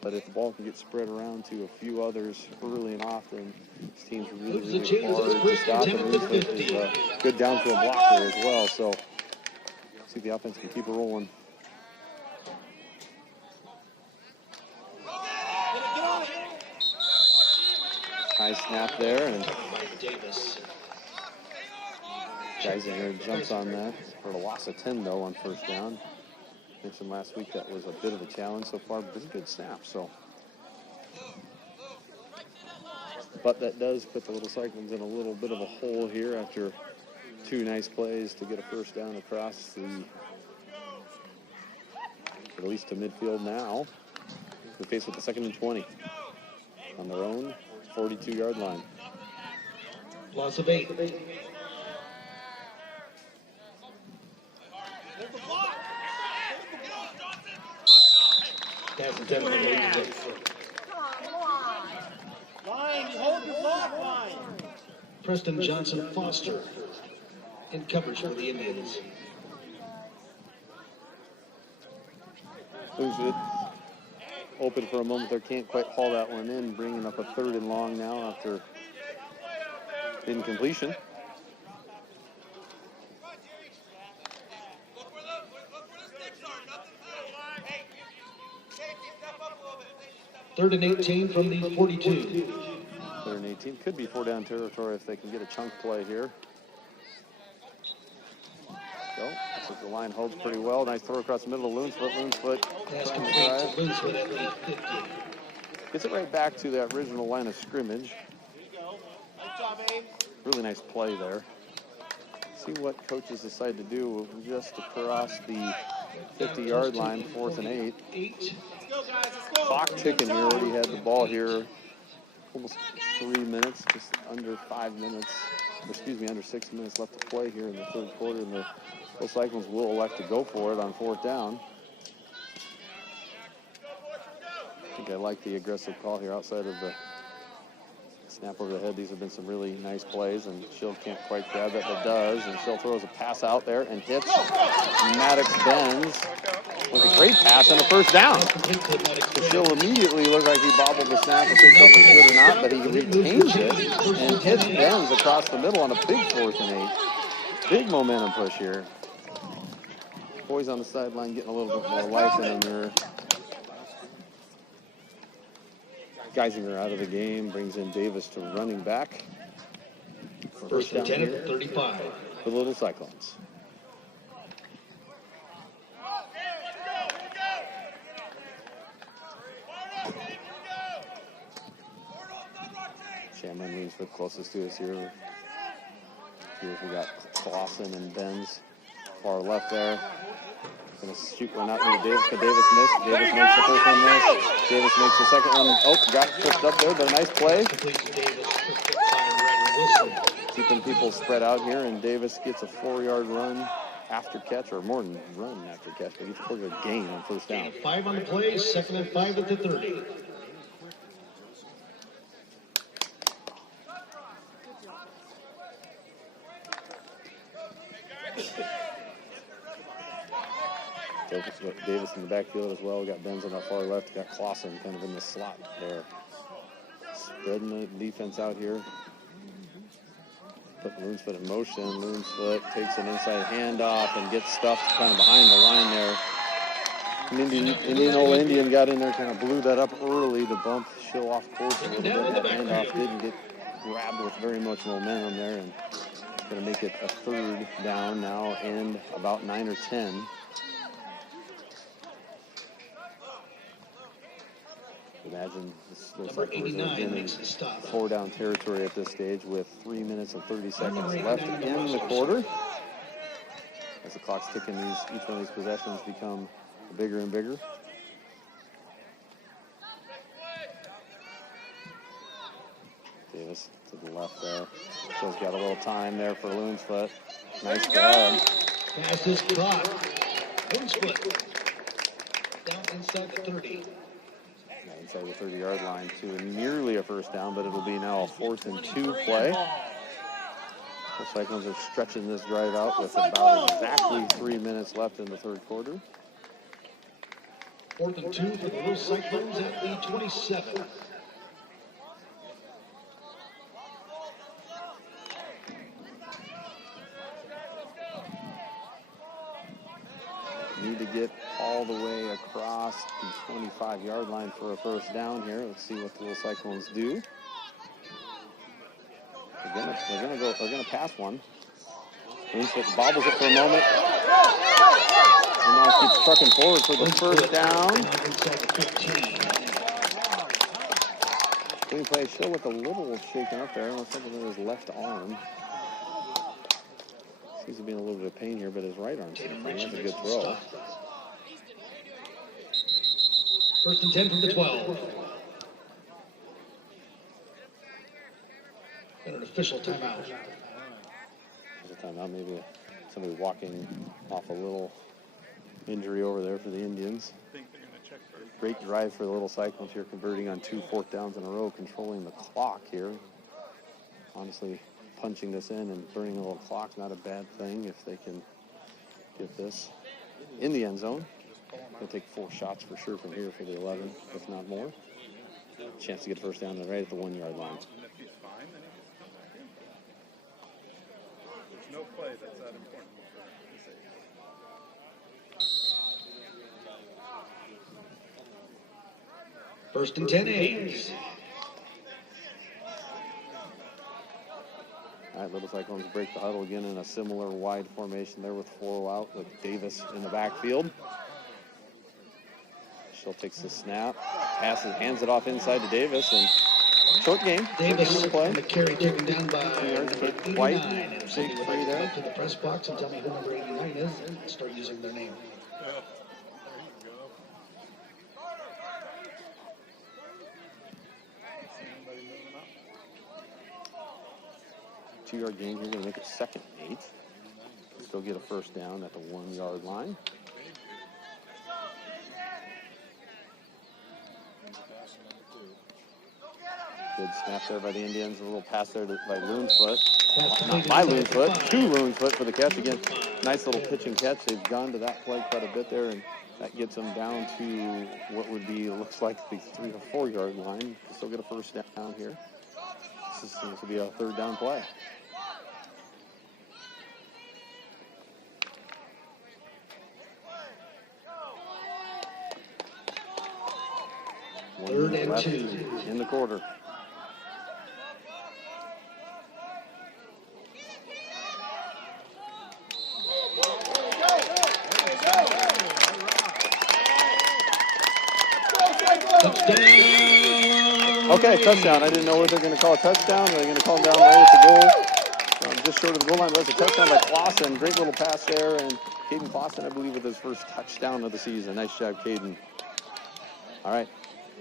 but if the ball can get spread around to a few others early and often, this team's really hard to stop, and Loon's foot is a good downfield blocker as well, so see if the offense can keep it rolling. High snap there, and Geisinger jumps on that for a loss of 10, though, on first down. Mentioned last week that was a bit of a challenge so far, but it's a good snap, so. But that does put the Little Cyclones in a little bit of a hole here after 2 nice plays to get a first down across the, at least to midfield now. They're faced with the 2nd and 20 on their own 42-yard line. Loss of 8. Line, hold your block line. Preston Johnson Foster in coverage for the Indians. Lose it. Open for a moment there, can't quite haul that one in, bringing up a 3rd and long now after incompletion. Third and 18 from the 42. 3rd and 18, could be 4-down territory if they can get a chunk play here. So, the line holds pretty well. Nice throw across the middle of Loon's foot. Pass complete to Loon's foot at the 50. Gets it right back to that original line of scrimmage. Really nice play there. See what coaches decide to do just across the 50-yard line, 4th and 8. Clock ticking here. Already had the ball here almost 3 minutes, just under 5 minutes. Excuse me, under 6 minutes left to play here in the 3rd quarter, and the Little Cyclones will elect to go for it on 4th down. I think I like the aggressive call here outside of the snap over the head. These have been some really nice plays, and Schill can't quite grab that, but does. And Schill throws a pass out there and hits Maddox Benz with a great pass and a first down. Schill immediately looked like he bobbled the snap and think something was good or not, but he retains it and hits Benz across the middle on a big 4th and 8. Big momentum push here. Boys on the sideline getting a little bit more life in them there. Geisinger out of the game, brings in Davis to running back. First and 10 at 35. The Little Cyclones. Shamron leans foot closest to us here. Here we got Clausen and Benz far left there. Gonna shoot one out into Davis, but Davis missed. Davis makes the first one miss. Davis makes the second one. Oh, got pushed up there, but a nice play. Keeping people spread out here, and Davis gets a 4-yard run after catch, or more than run after catch, but he gets a 4-yard gain on first down. 5 on the play, 2nd and 5 at the 30. Davis in the backfield as well. We got Benz on our far left. Got Clausen kind of in the slot there. Spreading the defense out here. Put Loon's foot in motion. Loon's foot takes an inside handoff and gets stuffed kind of behind the line there. Indianola Indian got in there, kind of blew that up early to bump Schill off course a little bit. That handoff didn't get grabbed with very much momentum there, and going to make it a 3rd down now and about 9 or 10. Imagine this looks like we're in 4-down territory at this stage with 3 minutes and 30 seconds left in the quarter. As the clock's ticking, each one of these possessions become bigger and bigger. Davis to the left there. Shill's got a little time there for Loonsfoot. Nice grab. Pass is caught. Loonsfoot down inside the 30. Inside the 30-yard line to nearly a first down, but it'll be now a 4th and 2 play. The Cyclones are stretching this drive out with about exactly 3 minutes left in the third quarter. 4th and 2 for the Little Cyclones at the 27. Need to get all the way across the 25-yard line for a first down here. Let's see what the Little Cyclones do. They're gonna pass one. Loonsfoot bobbles it for a moment. And now keeps trucking forward for the first down. Clean play. Still with a little shaken up there. Looks like with his left arm. Seems to be in a little bit of pain here, but his right arm's fine. That's a good throw. 1st and 10 from the 12. And an official timeout. There's a timeout, maybe somebody walking off a little injury over there for the Indians. Great drive for the Little Cyclones here, converting on 2 4th downs in a row, controlling the clock here. Honestly, punching this in and burning a little clock, not a bad thing if they can get this in the end zone. They'll take 4 shots for sure from here for the 11, if not more. Chance to get first down right at the 1-yard line. There's no play that's that important. 1st and 10 Ames. All right, Little Cyclones break the huddle again in a similar wide formation there with 4 out with Davis in the backfield. Schill takes the snap, passes, hands it off inside to Davis, and short game. Davis play. and the carry taken down by White, 89. big Somebody three like to there. come up to the press box and tell me who number 89 is and start using their name. There you go. 2-yard gain here, going to make it 2nd and 8. Still get a first down at the 1-yard line. Good snap there by the Indians. A little pass there by Loonsfoot. Not by Loonsfoot, to Loonsfoot for the catch again. Nice little pitch and catch. They've gone to that play quite a bit there, and that gets them down to what would be, looks like the 3 or 4-yard line. Still get a first down here. This seems to be a 3rd down play. Third and left 2 in the quarter. Okay, touchdown. I didn't know whether they're going to call a touchdown or they're going to call him down right at the goal. Just short of the goal line, but it's a touchdown by Clausen. Great little pass there, and Caden Clausen, I believe, with his first touchdown of the season. Nice job, Caden. All right,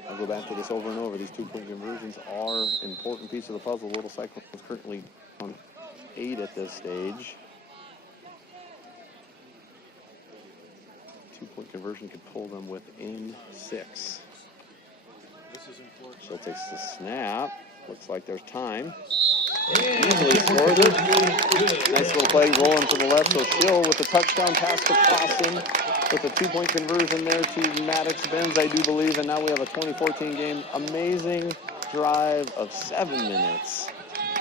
I'll go back to this over and over. These 2-point conversions are an important piece of the puzzle. Little Cyclones is currently on 8 at this stage. 2-point conversion could pull them within 6. She'll takes the snap. Looks like there's time. Easily scores it. Nice little play rolling to the left. So Schill with the touchdown pass to Clausen with a 2-point conversion there to Maddox Benz, I do believe. And now we have a 2014 game. Amazing drive of 7 minutes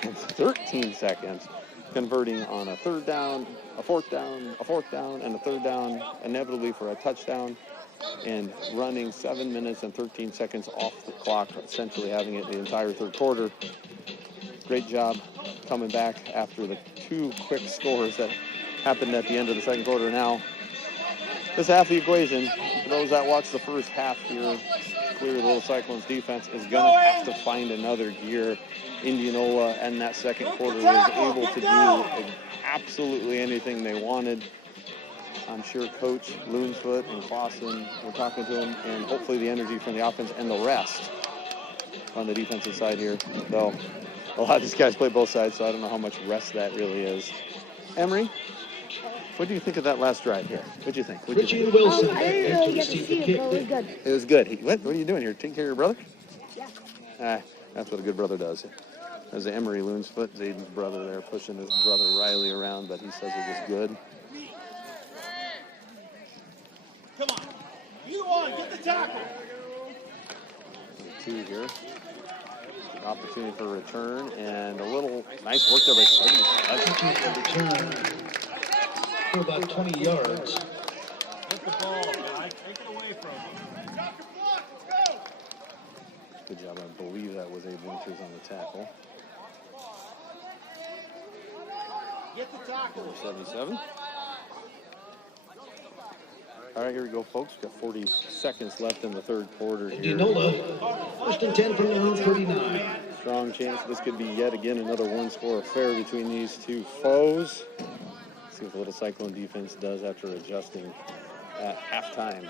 and 13 seconds. Converting on a 3rd down, a 4th down, a 4th down, and a 3rd down, inevitably for a touchdown. And running 7 minutes and 13 seconds off the clock, essentially having it the entire 3rd quarter. Great job coming back after the 2 quick scores that happened at the end of the 2nd quarter. Now, this half the equation, for those that watch the first half here, clearly the Little Cyclones defense is going to have to find another gear. Indianola and that 2nd quarter was able to do absolutely anything they wanted. I'm sure Coach Loonsfoot and Clausen were talking to him, and hopefully the energy from the offense and the rest on the defensive side here. Though a lot of these guys play both sides, so I don't know how much rest that really is. Emery, what do you think of that last drive here? What do you think? Richie Wilson. I didn't really get to see it, but it was good. It was good. What are you doing here? Taking care of your brother? Yeah. That's what a good brother does. There's Emery Loonsfoot, Zayden's brother there, pushing his brother Riley around, but he says it was good. Come on. You on, get the tackle. 2 here. An opportunity for a return, and a little nice work there by Slade. Return for about 20 yards. Get the ball, guys. Take it away from him. Good job. I believe that was Abe Winters on the tackle. Get the tackle. 77. All right, here we go, folks. We've got 40 seconds left in the third quarter here. Indianola, first and 10 from their own 39. Strong chance this could be yet again another one-score affair between these two foes. Let's see what the Little Cyclone defense does after adjusting at halftime.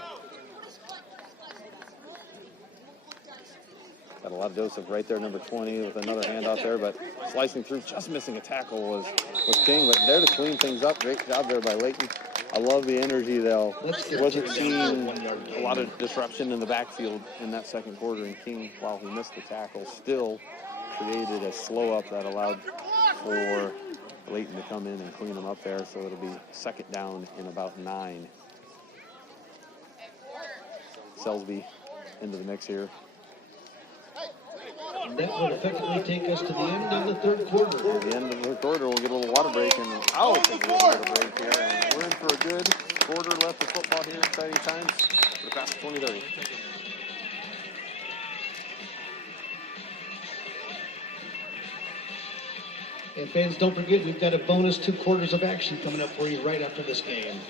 Got a lot of dose of right there, number 20, with another handoff there, but slicing through, just missing a tackle was King, but there to clean things up. Great job there by Layton. I love the energy, though. Wasn't seeing a lot of disruption in the backfield in that second quarter, and King, while he missed the tackle, still created a slow up that allowed for Layton to come in and clean them up there, so it'll be second down in about 9. Selsby into the mix here. And that will effectively take us to the end of the third quarter. At the end of the quarter, we'll get a little water break, and I'll take a little bit of break here. And we're in for a good quarter left of football here. Exciting times. We're past 20:30. And fans, don't forget, we've got a bonus 2 quarters of action coming up for you right after this game.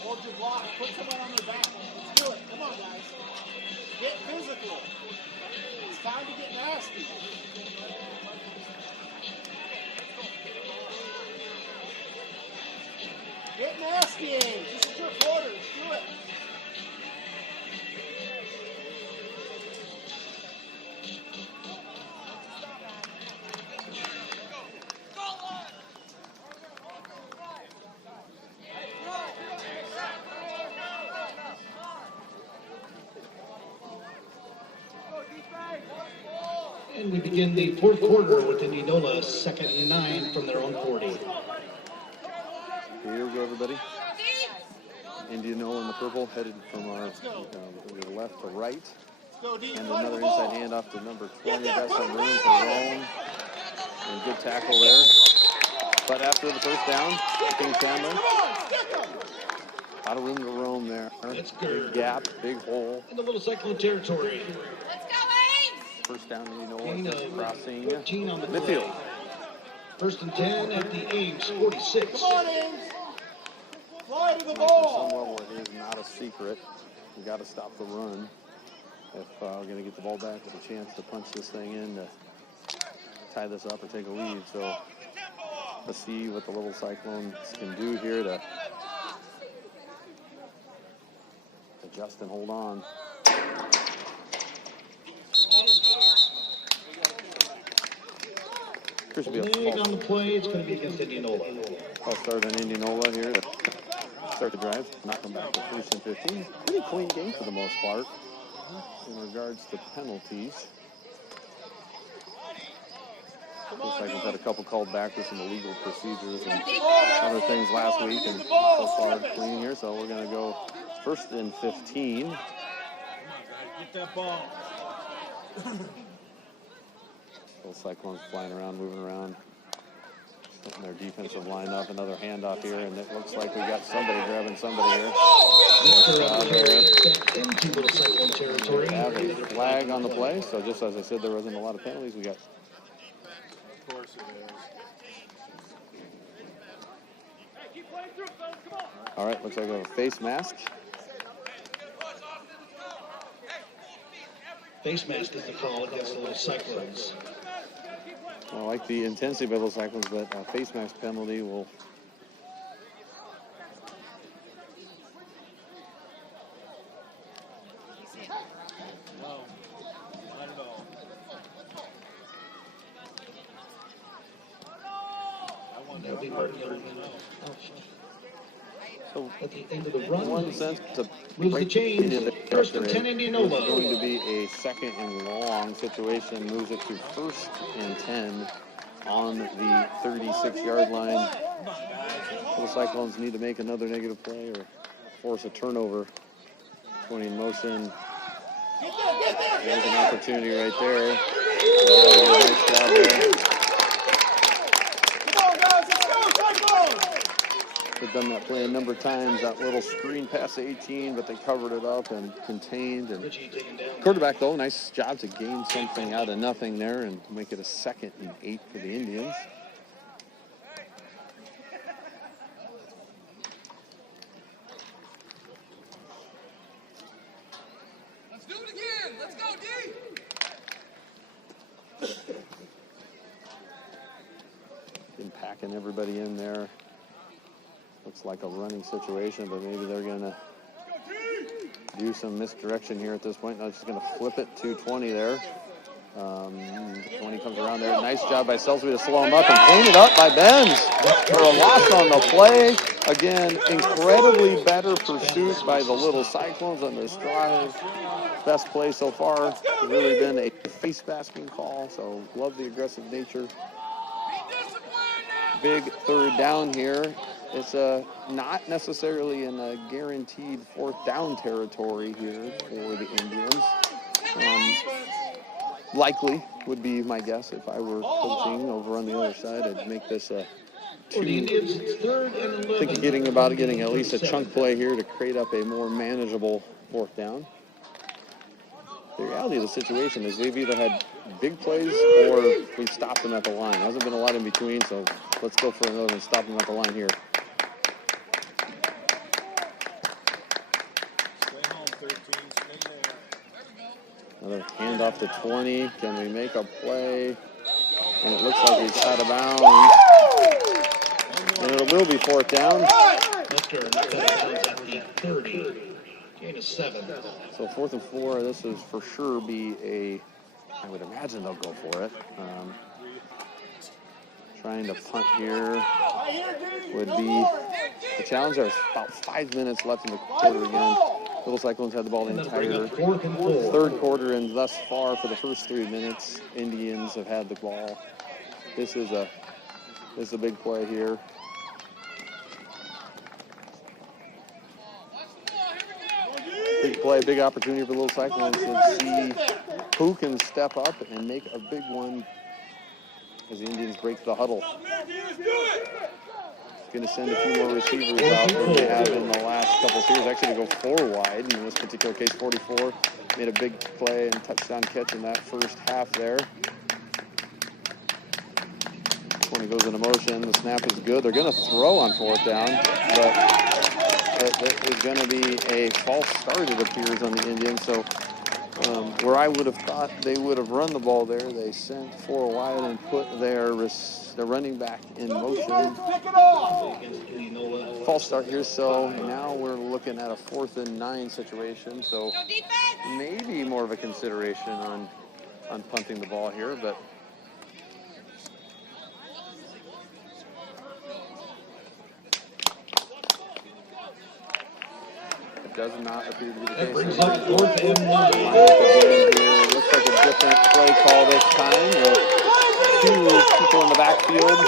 Hold your block. Put someone on their back. Let's do it. Come on, guys. Get physical. It's time to get nasty. Get nasty, Ames. This is your quarter. Do it. And we begin the fourth quarter with Indianola, second and 9 from their own 40. Here we go, everybody. Indianola in the purple, headed from our left to right. Go deep. And Fight another the ball. inside handoff to number 20. Got some room for roam. And good tackle there. But after the first down, King Chandler. Come on, stick 'em. A lot of room to roam there. That's good. Big gap, big hole. In the Little Cyclone territory. First down, Gain just of crossing 14 on the play. midfield. First and 10 at the Ames 46. Come on, Ames. Fly to the At ball. some level, it is not a secret. We got to stop the run if we're going to get the ball back with a chance to punch this thing in to tie this up or take a lead. So let's see what the Little Cyclones can do here to adjust and hold on. Here's be a Leg on the play, it's going to be against Indianola. I'll start on Indianola here to start the drive. Knock them back to 1st and 15. Pretty clean game for the most part in regards to penalties. Looks like we've had a couple called back with some illegal procedures and other things last week, and so far clean here. So we're going to go 1st and 15. Get that ball. Little Cyclones flying around, moving around, putting their defensive line up. Another handoff here, and it looks like we got somebody grabbing somebody here. Back into Little Cyclone territory. We have a flag on the play, so just as I said, there wasn't a lot of penalties. We got Of course it is. All right, looks like a face mask. Face mask is the call against the Little Cyclones. I like the intensity of Little Cyclones, but a face mask penalty will. That'll be part of the So, at the end of the run. in one sense, to Moves the break chains. into First and 10 it's Indianola. going to be a second and long situation. Moves it to first and 10 on the 36-yard line. The Cyclones need to make another negative play or force a turnover. 20 in motion. There's an opportunity right there. Nice job there. They've done that play a number of times. That little screen pass to 18, but they covered it up and contained. And quarterback, though, nice job to gain something out of nothing there and make it a 2nd and 8 for the Indians. Let's do it again. Let's go, D. Been packing everybody in there. Looks like a running situation, but maybe they're going to do some misdirection here at this point. Now just going to flip it to 20 there. 20 comes around there. Nice job by Selsby to slow him up and clean it up by Benz for a loss on the play. Again, incredibly better pursuit by the Little Cyclones on this drive. Best play so far. It's really been a face masking call, so love the aggressive nature. Big 3rd down here. It's not necessarily in a guaranteed 4th down territory here for the Indians. Likely would be my guess if I were coaching over on the other side. I'd make this a 2. Think of getting at least a chunk play here to create up a more manageable 4th down. The reality of the situation is they've either had big plays or we've stopped them at the line. There hasn't been a lot in between, so let's go for another and stop them at the line here. Another handoff to 20. Can we make a play? And it looks like he's out of bounds. And it will be 4th down. 30. Gain of 7. So 4th and 4. This is for sure be a. I would imagine they'll go for it. Trying to punt here would be the challenge. There's about 5 minutes left in the quarter again. Little Cyclones had the ball the entire 3rd quarter, and thus far for the first 3 minutes, Indians have had the ball. This is a big play here. Big play, big opportunity for Little Cyclones to see who can step up and make a big one as the Indians break the huddle. Going to send a few more receivers out than they have in the last couple of series. Actually, to go 4 wide. In this particular case, 44 made a big play and touchdown catch in that first half there. 20 goes into motion. The snap is good. They're going to throw on 4th down, but it is going to be a false start, it appears, on the Indians. So where I would have thought they would have run the ball there, they sent 4 wide and put their running back in motion. False start here, so now we're looking at a 4th and 9 situation. So maybe more of a consideration on punting the ball here, but it does not appear to be the case. Brings up 4th and 9. Looks like a different play call this time. With 2 people in the backfield.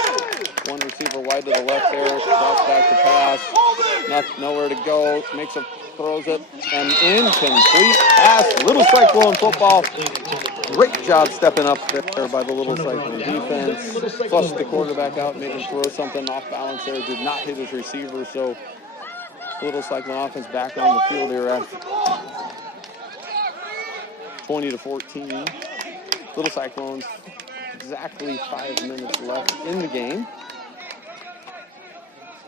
1 receiver wide to the left there. Drops back to pass. Nowhere to go. Throws it. An incomplete pass. Little Cyclone football. Great job stepping up there by the Little Cyclone defense. Flushed the quarterback out, made him throw something off balance there. Did not hit his receiver, so Little Cyclone offense back on the field here at 20-14. Little Cyclones, exactly 5 minutes left in the game.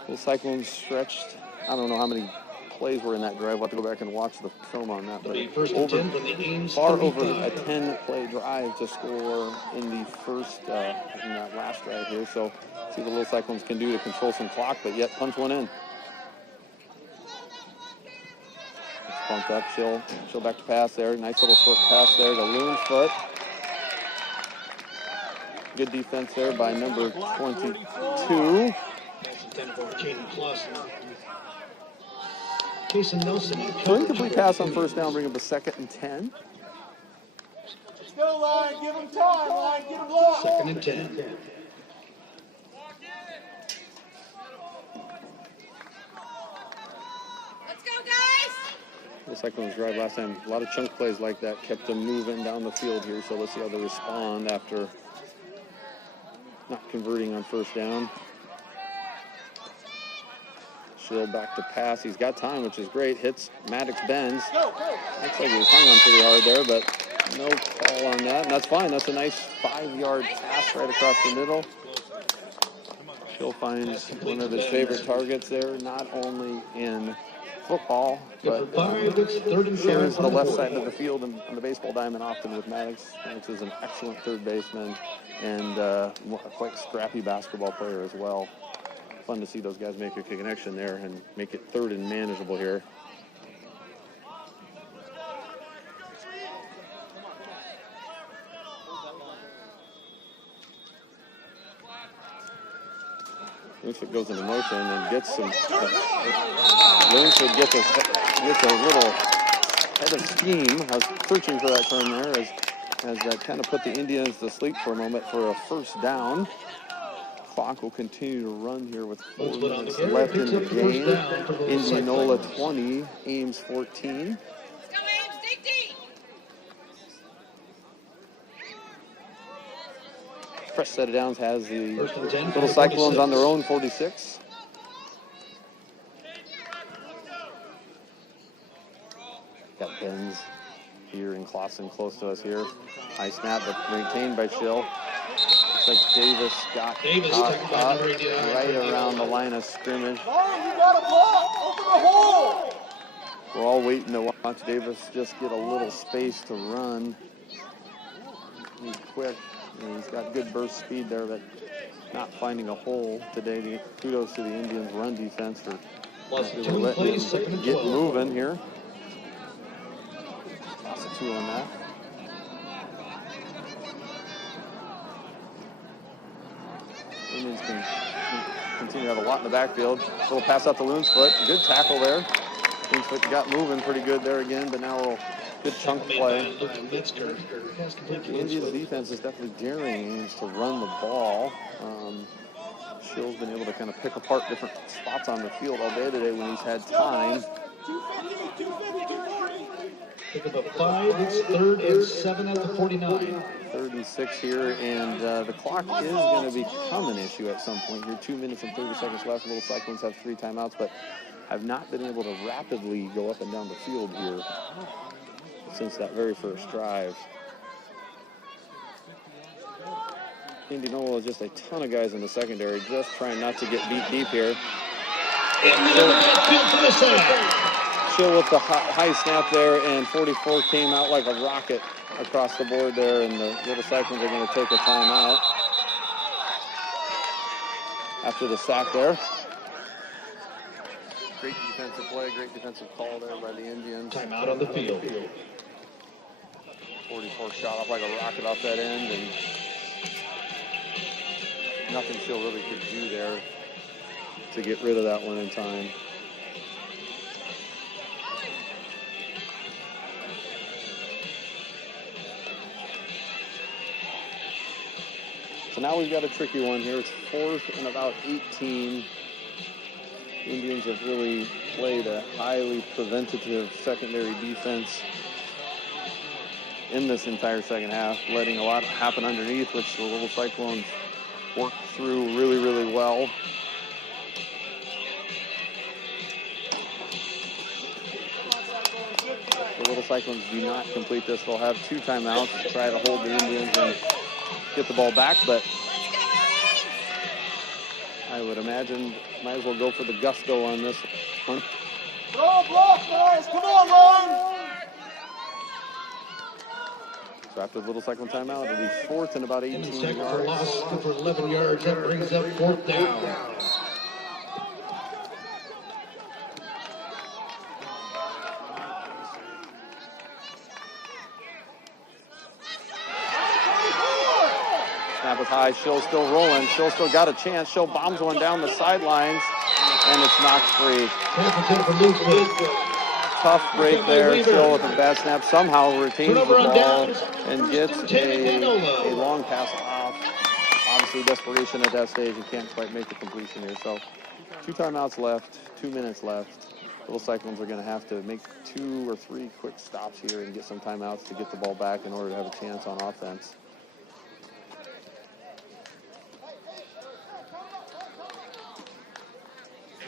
The Cyclones stretched. I don't know how many plays were in that drive. We'll have to go back and watch the film on that. But First and 10 from the Ames far 35. over a 10-play drive to score in the first, in that last drive here. So see what the Little Cyclones can do to control some clock, but yet punch one in. It's pumped up. Chill back to pass there. Nice little short pass there to Loonsfoot. Good defense there by number 22. Jason Nelson. Incomplete pass on first down, bring up a 2nd and 10. Let's go, Line. Give him time, Line. Get him low. 2nd and 10. Let's go, guys. The Cyclones drive last time, a lot of chunk plays like that kept them moving down the field here. So let's see how they respond after not converting on first down. Schill back to pass. He's got time, which is great. Hits Maddox, bends. Looks like he was hung on pretty hard there, but no call on that. And that's fine. That's a nice 5-yard pass right across the middle. Schill finds one of his favorite targets there, not only in football, but shares the left side of the field and on the baseball diamond often with Maddox. Maddox is an excellent third baseman and a quite scrappy basketball player as well. Fun to see those guys make a connection there and make it third and manageable here. Loonsfoot goes into motion and gets some. Loonsfoot gets a little head of steam. I was searching for that term there as that kind of put the Indians to sleep for a moment for a first down. Clock will continue to run here with 4 minutes left in the game. Indianola 20, Ames 14. Let's go, Ames. Dig deep. Fresh set of downs has the Little Cyclones on their own 46. Got Benz here and Clausen close to us here. High snap, but maintained by Schill. Looks like Davis got caught right around the line of scrimmage. Line, you got a block. Open the hole. We're all waiting to watch Davis just get a little space to run. He's quick. And he's got good burst speed there, but not finding a hole today. Kudos to the Indians' run defense for really letting him get moving here. Lots of 2 on that. Indians can continue to have a lot in the backfield. Little pass out to Loonsfoot. Good tackle there. Loonsfoot got moving pretty good there again, but now a good chunk play. The Indians' defense is definitely daring Ames to run the ball. Schill's been able to kind of pick apart different spots on the field all day today when he's had time. 250, 240. Pick up a 5. It's 3rd and 7 at the 49. 3rd and 6 here, and the clock is going to become an issue at some point here. 2 minutes and 30 seconds left. Little Cyclones have 3 timeouts, but have not been able to rapidly go up and down the field here since that very first drive. Indianola is just a ton of guys in the secondary, just trying not to get beat deep here. Chill with the high snap there, and 44 came out like a rocket across the board there, and the Little Cyclones are going to take a timeout after the sack there. Great defensive play, great defensive call there by the Indians. Timeout on the field. 44 shot off like a rocket off that end, and nothing Chill really could do there to get rid of that one in time. So now we've got a tricky one here. It's 4th and about 18. Indians have really played a highly preventative secondary defense in this entire second half, letting a lot happen underneath, which the Little Cyclones worked through really, really well. If the Little Cyclones do not complete this, they'll have 2 timeouts to try to hold the Indians and get the ball back, but I would imagine might as well go for the gusto on this one. Throw a block, guys. Come on, Ron. So after the little cyclone timeout, it'll be fourth and about 18 Second for yards. loss, good for 11 yards. That brings up fourth down. Snap is high. Shill's still rolling. Shill still got a chance. Shill bombs one down the sidelines, and it's knocked free. Tough break there. Shill with a bad snap. Somehow retains the ball and gets a long pass off. Obviously, desperation at that stage and can't quite make the completion here. So 2 timeouts left, 2 minutes left. Little Cyclones are going to have to make 2 or 3 quick stops here and get some timeouts to get the ball back in order to have a chance on offense.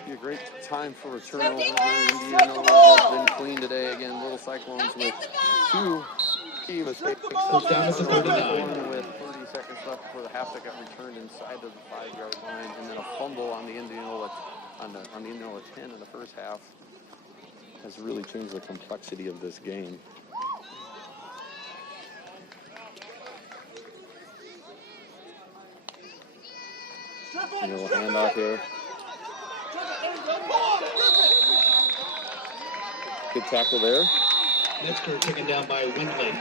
Be a great time for a turnover. Indianola has been clean today. Again, Little Cyclones with 2 key mistakes. Down at the 39. One with 30 seconds left before the half that got returned inside of the 5-yard line, and then a fumble on the Indianola on the Indianola 10 in the first half has really changed the complexity of this game. Indianola handoff here. Good tackle there. Metzger taken down by Windley.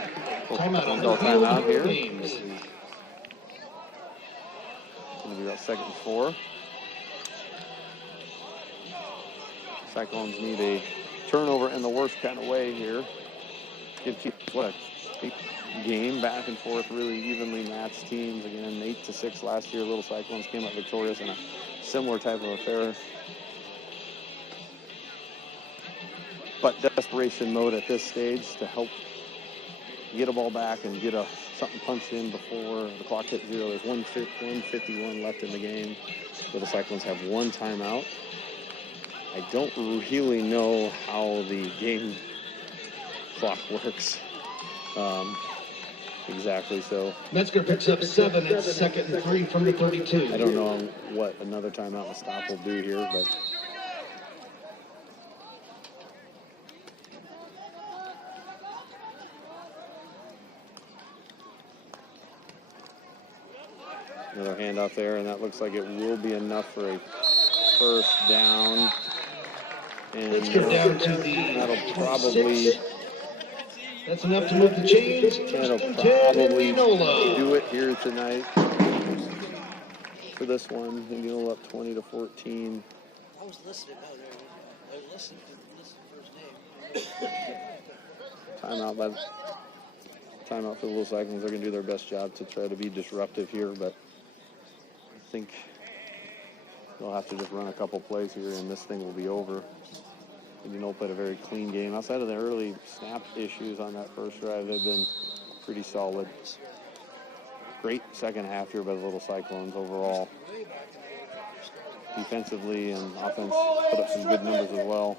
Timeout on the field. Timeout here. Ames. Going to be about 2nd and 4. Cyclones need a turnover in the worst kind of way here. What a game, back and forth, really evenly matched teams. Again, 8-6 last year. Little Cyclones came up victorious in a similar type of affair. But desperation mode at this stage to help get a ball back and get something punched in before the clock hit 0. There's 1:51 left in the game. Little Cyclones have 1 timeout. I don't really know how the game clock works exactly. So Metzger picks up 7 at 2nd and 3 from the 32. I don't know what another timeout and stop will do here, but another handoff there, and that looks like it will be enough for a first down. And Let's get down to the that'll probably that's enough to move the chains. that'll probably do it here tonight for this one. Indianola up 20-14. I was listening. I was listening to this first name. Timeout for the Little Cyclones. They're going to do their best job to try to be disruptive here, but I think they'll have to just run a couple plays here, and this thing will be over. Indianola played a very clean game. Outside of the early snap issues on that first drive, they've been pretty solid. Great second half here by the Little Cyclones overall. Defensively and offense put up some good numbers as well.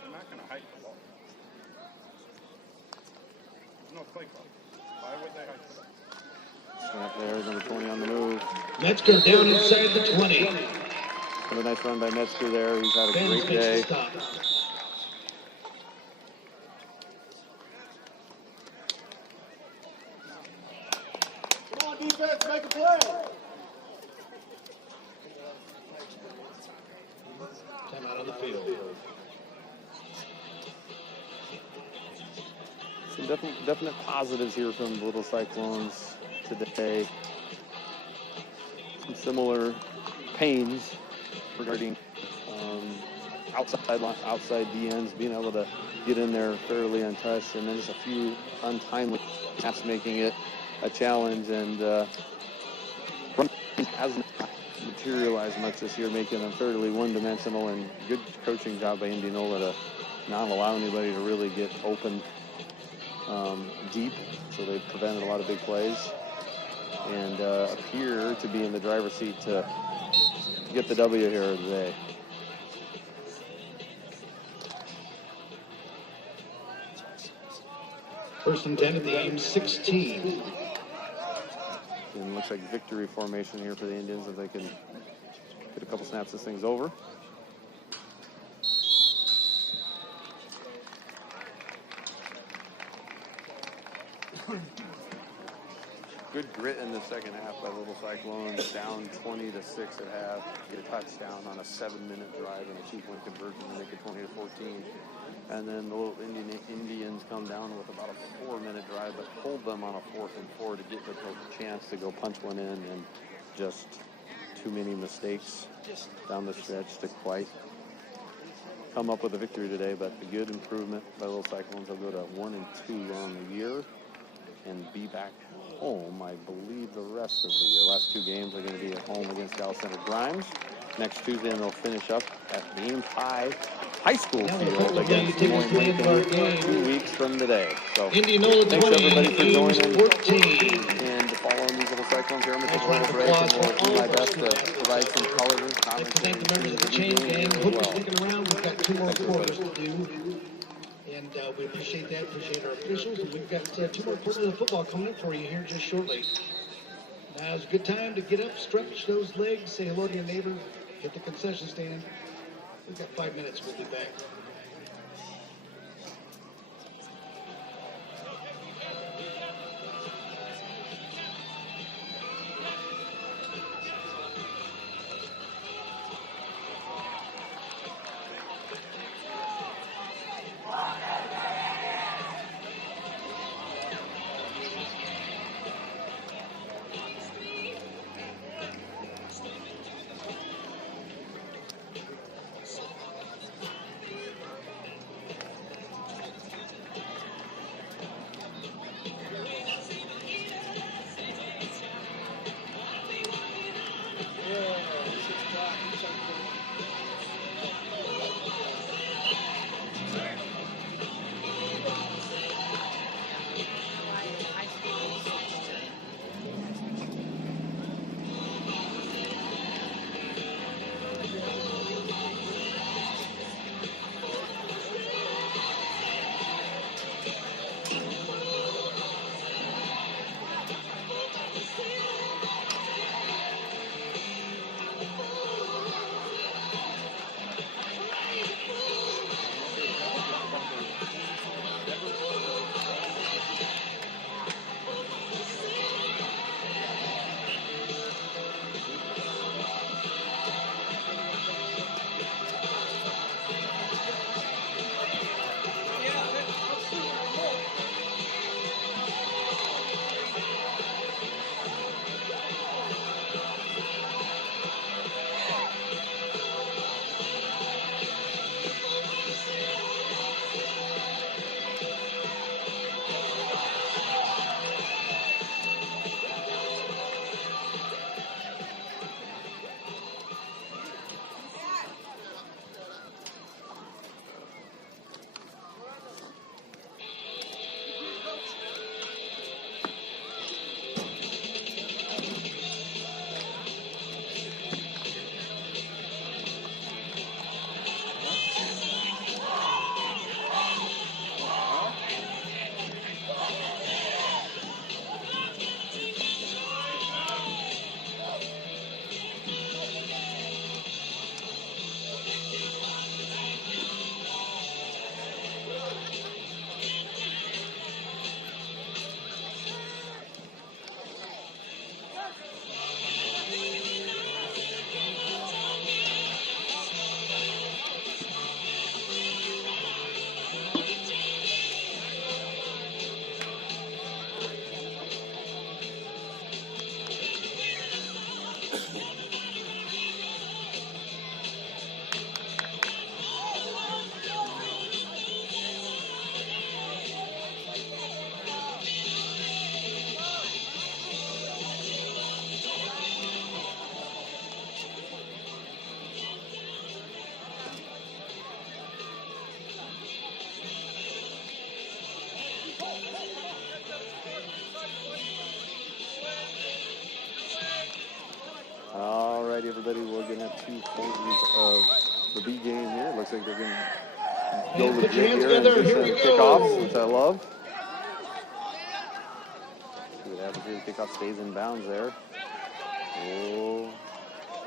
They're not going to hike the ball. There's no play clock. Why would they hike the ball? Snap there, number 20 on the move. Metzger down inside the 20. Have a nice run by Metzger there. He's had a Benz great makes day. the stop. Come on, defense, make a play. Timeout on the field. Some definite positives here from the Little Cyclones today. Some similar pains regarding outside DNs being able to get in there fairly untouched, and then just a few untimely snaps making it a challenge. And run hasn't materialized much this year, making them fairly one-dimensional. And good coaching job by Indianola to not allow anybody to really get open deep, so they've prevented a lot of big plays and appear to be in the driver's seat to get the W here today. First and 10 at the Ames 16. And it looks like victory formation here for the Indians if they can get a couple snaps, this thing's over. Good grit in the second half by Little Cyclones, down 20-6 at half. Get a touchdown on a 7-minute drive and a 2-point conversion to make it 20-14. And then the little Indians come down with about a 4-minute drive, but hold them on a 4th and 4 to get the chance to go punch one in, and just too many mistakes down the stretch to quite come up with a victory today. But a good improvement by Little Cyclones. They'll go to 1-2 on the year and be back home, I believe, the rest of the year. Last 2 games are going to be at home against Dallas Center Grimes next Tuesday, and they'll finish up at the Ames High School field against Des Moines Lincoln 2 weeks from today. So Indianola thanks 20, everybody for Ames joining 14. and following these Little Cyclones here. I'm going to take a little break, and we'll do my best to provide some color and I'd like to commentary thank the members of the to chain gang. as Hope you're well. sticking around. We've got 2 more quarters to do. And we appreciate that, appreciate our officials. And we've got 2 more quarters of football coming up for you here just shortly. Now it's a good time to get up, stretch those legs, say hello to your neighbor, hit the concession stand. We've got 5 minutes. We'll be back. Alrighty, everybody, we're going to have 2 quarters of the B game here. Looks like they're going to go Put your legit hands here and together. do Here some we kickoffs, go. which I love. what happens here. The kickoff stays in bounds there. Oh,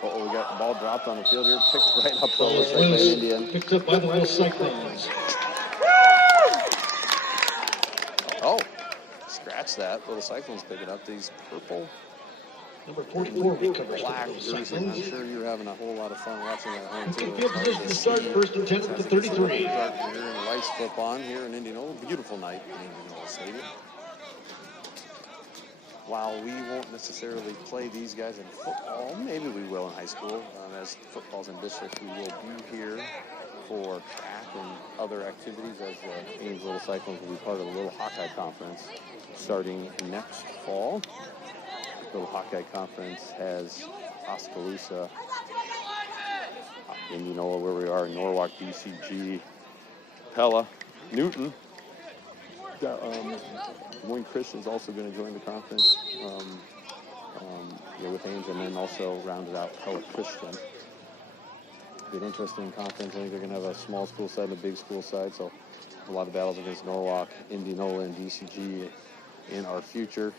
we got the ball dropped on the field here. Picked right up the looks like by an Indian. Picked up by the Little Cyclones. Oh, scratch that. Little Cyclones pick it up. These purple Number 44 recovers for black the Little jerseys. I'm Cyclones. sure you're having a whole lot of fun watching that at home too. Field position to start, first and 10 at the 33. Here in the lights flip on here in Indianola. Beautiful night in Indianola Stadium. While we won't necessarily play these guys in football, maybe we will in high school. As football's in district, we will be here for track and other activities as the Ames Little Cyclones will be part of the Little Hawkeye Conference starting next fall. The Little Hawkeye Conference has Oskaloosa, Indianola, where we are, Norwalk, DCG, Pella, Newton. Des Moines Christian's also going to join the conference with Ames, and then also rounded out Pella Christian. Be an interesting conference. I think they're going to have a small school side and a big school side, so a lot of battles against Norwalk, Indianola, and DCG in our future.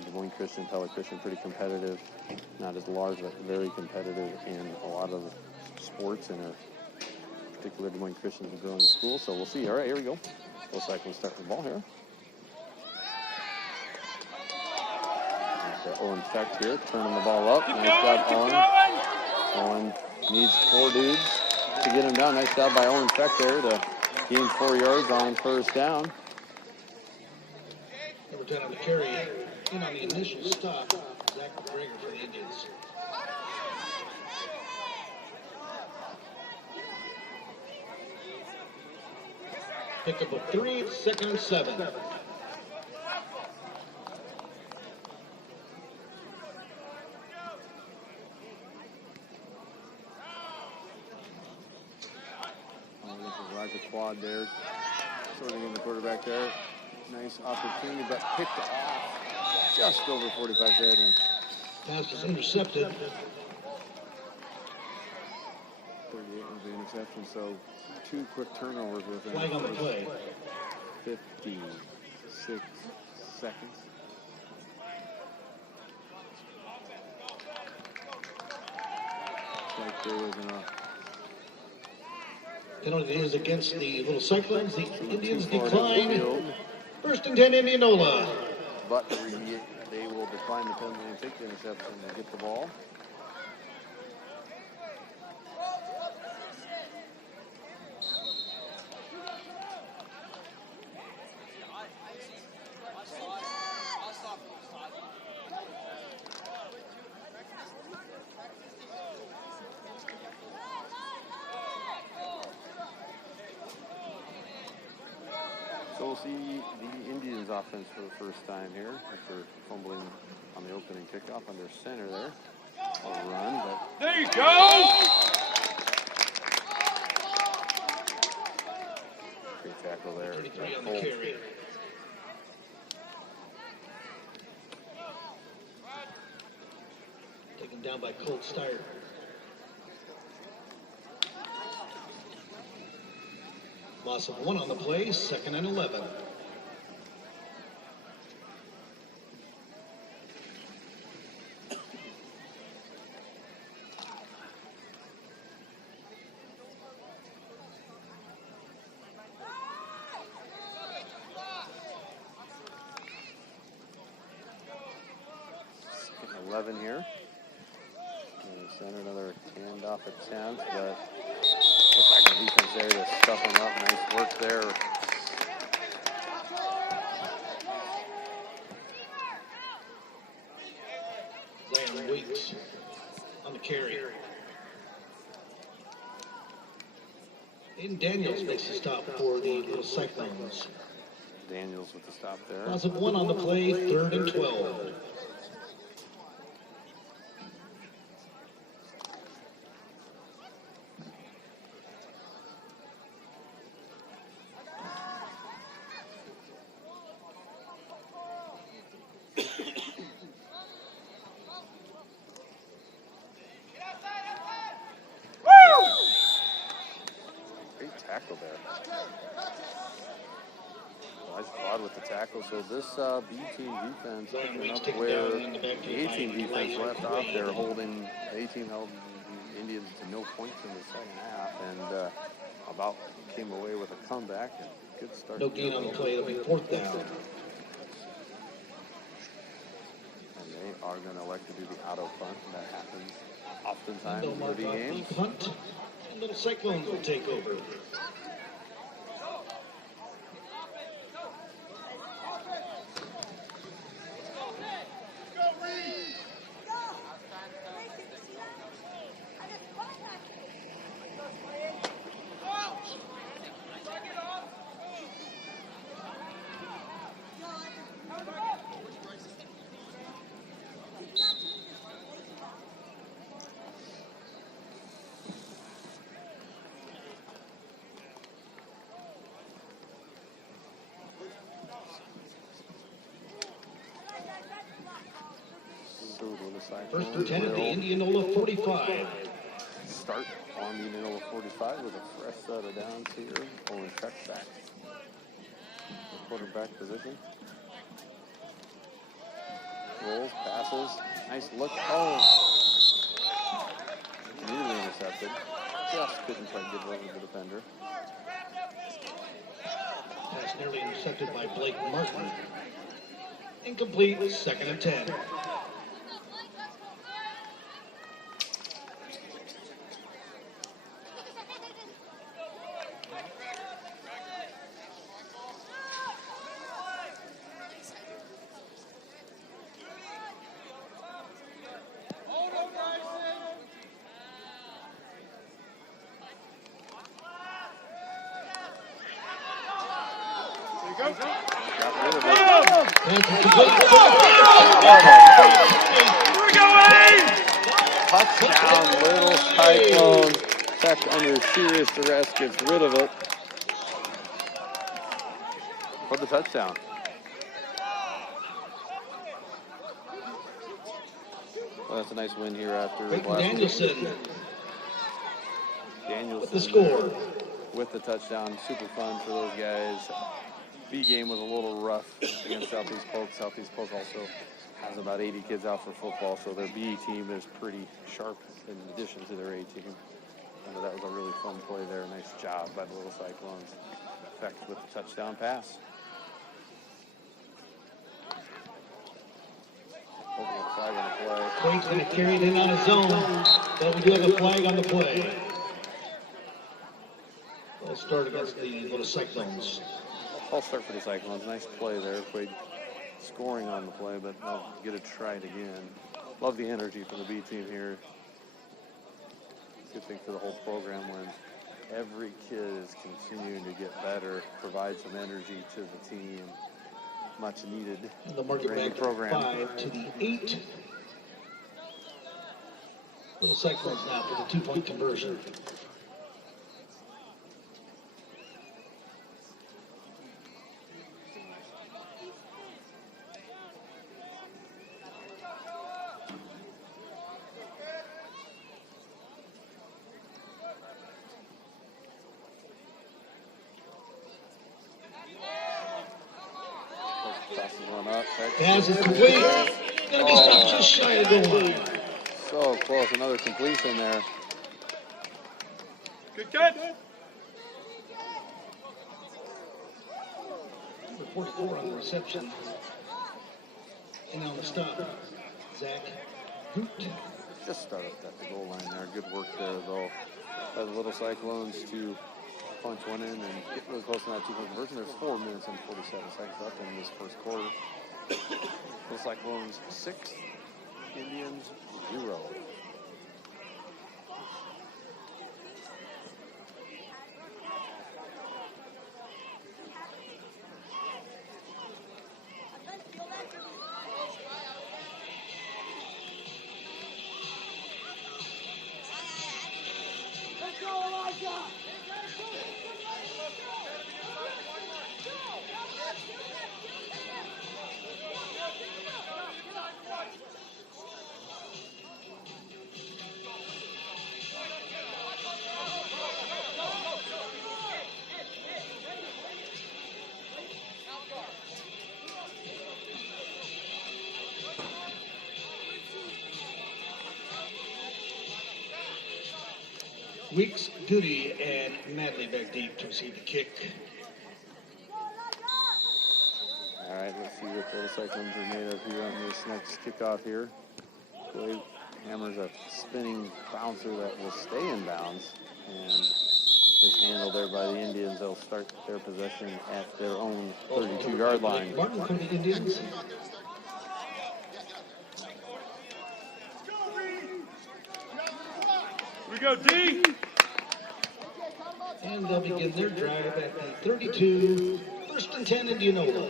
Des Moines Christian, Pella Christian, pretty competitive. Not as large, but very competitive in a lot of sports, and particularly Des Moines Christian is a growing school. So we'll see. All right, here we go. Looks like we'll start the ball here. Owen Fecht here, turning the ball up. Nice job, Owen. Owen needs 4 dudes to get him down. Nice job by Owen Fecht there to gain 4 yards on first down. Number 10 on the carry. In on the initial stop, Zach McGregor for the Indians. Pickup of 3, 2nd and 7. Roger Quad there, sorting in the quarterback there. Nice opportunity, but picked off just over 45's head. And pass is intercepted. 38 was the interception, so 2 quick turnovers within Flag on the play. 56 seconds. Like there was enough. Penalty is against the Little Cyclones. The Indians decline. First and 10, Indianola. But they will decline the penalty and take the interception and get the ball. So we'll see the Indians offense for the first time here after fumbling on the opening kickoff under center there. A run, but There you go! great tackle there. 33 on the carry. Taken down by Colt Steyer. Loss of 1 on the play, 2nd and 11. Second and 11 here. And center another handoff attempt, but looks like the defense there to stuff him up. Nice work there. Zion Weeks on the carry. In Daniels makes the stop for the Little Cyclones. Daniels with the stop there. Loss of 1 on the play, 3rd and 12. tackle there. Nice quad with the tackle. So this B team defense picking up where the A team defense left off there, holding the A team held the Indians to no points in the second half, and about came away with a comeback and good start. No gain on the play. It'll be 4th down. And they are going to elect to do the auto punt. That happens oftentimes They'll in mark the off games. the punt. And Little Cyclones will take over. First and 10 at the Indianola 45. Start on the Indianola 45 with a fresh set of downs here. Only checks back. The quarterback position. Rolls, passes. Nice look. Oh! Immediately intercepted. Just couldn't quite get over the defender. Pass nearly intercepted by Blake Martin. Incomplete. 2nd and 10. Touchdown, Little Cyclones. Tech under serious duress gets rid of it for the touchdown. Well, that's a nice win here after Danielson with the score. With the touchdown. Super fun for those guys. B game was a little rough against Southeast Polk. Southeast Polk also has about 80 kids out for football, so their B team is pretty sharp in addition to their A team. And that was a really fun play there. Nice job by the Little Cyclones. Effect with the touchdown pass. Hopefully a flag on the play. Quake's going to carry it in on his own, but we do have a flag on the play. We'll start against the Little Cyclones. I'll start for the Cyclones. Nice play there. Quaid scoring on the play, but they'll get it tried again. Love the energy from the B team here. Good thing for the whole program when every kid is continuing to get better, provide some energy to the team. Much needed. And the market back program. 5 to the 8. Little Cyclones now for the 2-point conversion. Pass is complete. Gonna be stopped just shy of the goal line. So close. Another completion there. Good catch. Number 44 on the reception. And on the stop, Zach Hoot. Just started at the goal line there. Good work there, though, by the Little Cyclones to punch one in and get really close to that 2-point conversion. There's 4 minutes and 47 seconds left in this first quarter. Little Cyclones 6, Indians 0. Weeks, Duty, and Madley back deep to receive the kick. All right, let's see what the Cyclones are made of here on this next kickoff here. Boy hammers a spinning bouncer that will stay in bounds and is handled there by the Indians. They'll start their possession at their own 32-yard line. Martin from the Indians. We go D. And they'll begin their drive at the 32, 1st and 10 Indianola.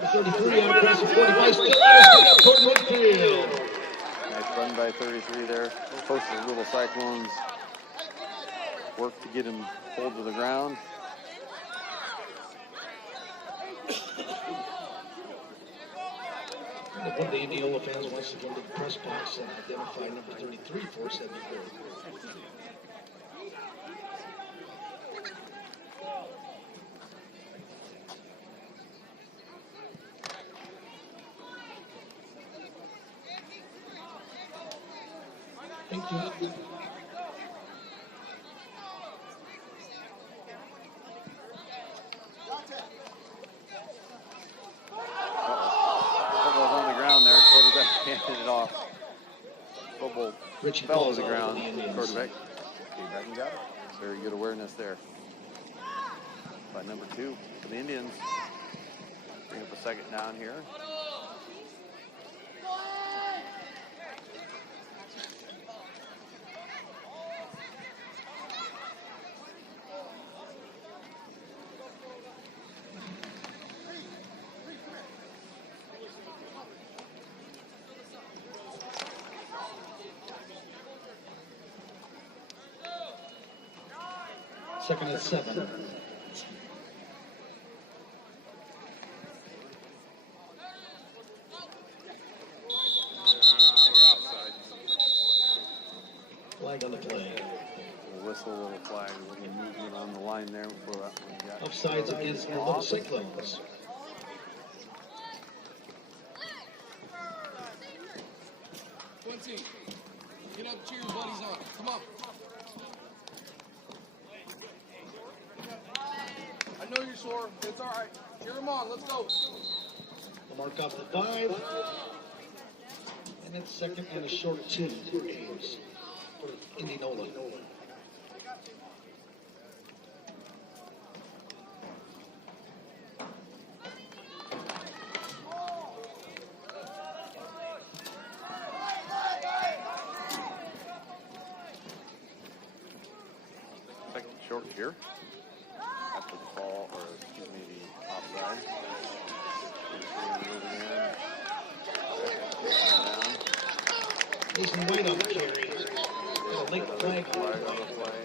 The 33 on across the 45, still out toward midfield. Nice run by 33 there. Post the little Cyclones work to get him pulled to the ground. One of the Indianola fans wants to go to the press box and identify number 33 for 74. Thank you. Football's on the ground there. Quarterback handed it off. Football Richie fell to Paul's the on ground. the Indians. Quarterback came back and got it. Very good awareness there by number 2 for the Indians. Bring up a second down here. Second and 7. Flag on the play. We'll whistle a little flag. A little movement on the line there before that one got Offsides against the Little Cyclones. One team. Get up, cheer your buddies on. Come on. I know you're sore. It's all right. Cheer them on. Let's go. The mark off the 5. And it's second and a short 2 for Ames. For Indianola. second short here. After the fall, or excuse me, the offside. Jason White on the carry. A late flag. Flag on the play.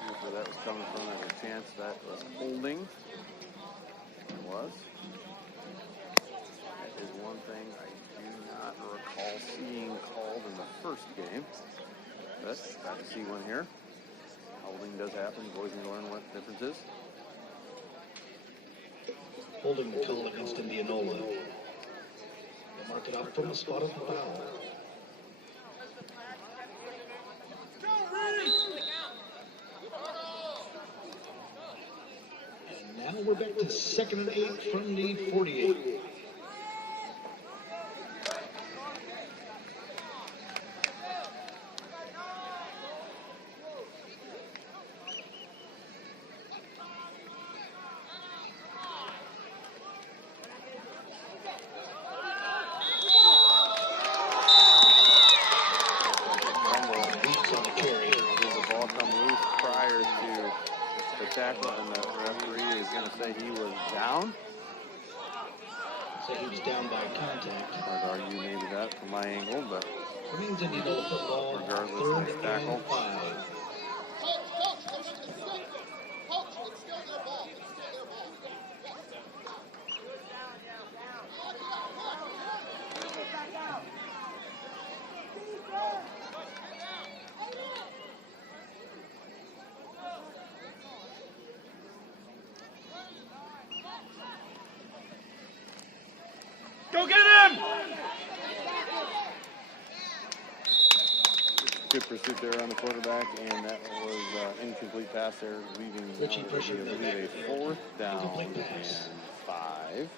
Here's where that was coming from. There was a chance that was holding. It was. That is one thing I do not recall seeing called in the first game. But got to see one here. Holding does happen. Boys need to learn what the difference is. Holding the call against Indianola. They mark it out from the spot of the foul. And now we're back to second and 8 from the 48. And the referee is going to say he was down. So he was down by contact. I'd argue maybe that from my angle, but Remains Indianola football. regardless, Third nice tackle. and 5. good pursuit there on the quarterback, and that was incomplete pass there, leaving Richie pressure in the a backfield. 4th down Incomplete and pass. 5.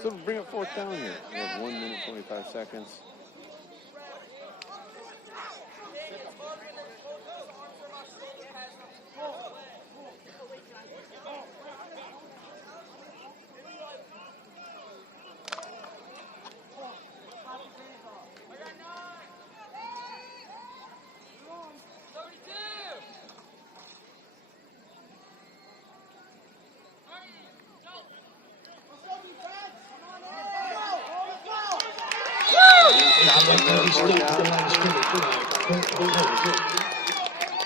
So to bring up 4th down here, we have 1 minute 25 seconds.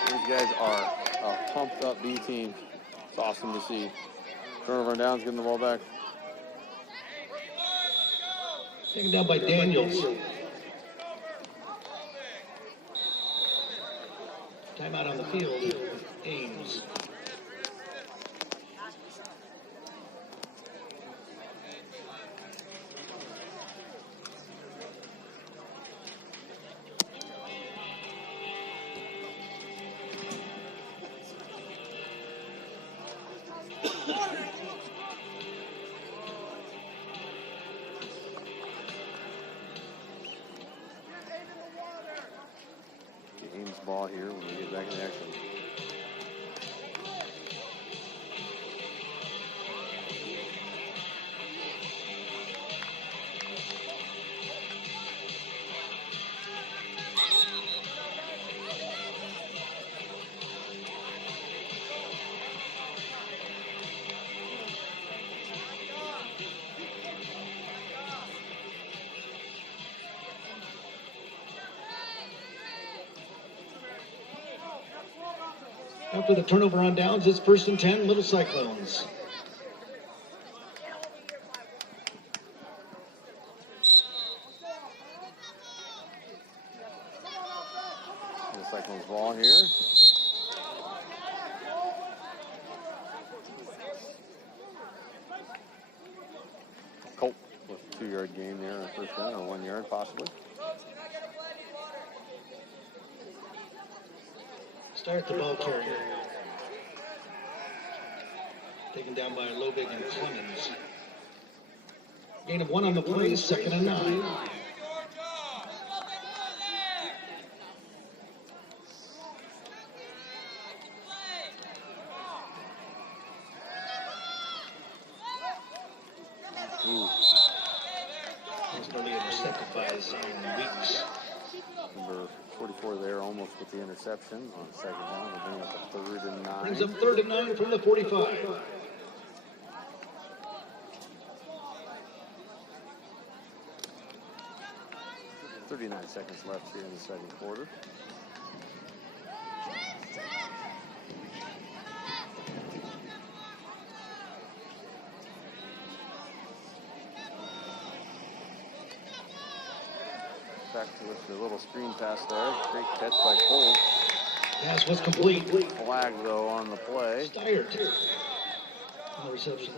These guys are a pumped up B team. It's awesome to see. Turnover and downs, getting the ball back. Taken down by Daniels. Timeout on the field. Ames. Ames ball here when we get back in action. After the turnover on downs, it's 1st and 10, Little Cyclones. The Cyclones ball here. Colt with a 2-yard gain there on the 1st down, or 1 yard possibly. Start the ball carrier. Taken down by Lobig and Clemens. Gain of 1 on the play, 2nd and 9. That's early intercepted by Weeks. Number 44 there, almost with the interception on 2nd down. We'll bring up a 3rd and 9. Brings up 3rd and 9 from the 45. 39 seconds left here in the 2nd quarter. Back with the little screen pass there. Great catch by Cole. Pass was complete. Flag though on the play. Stired on the reception.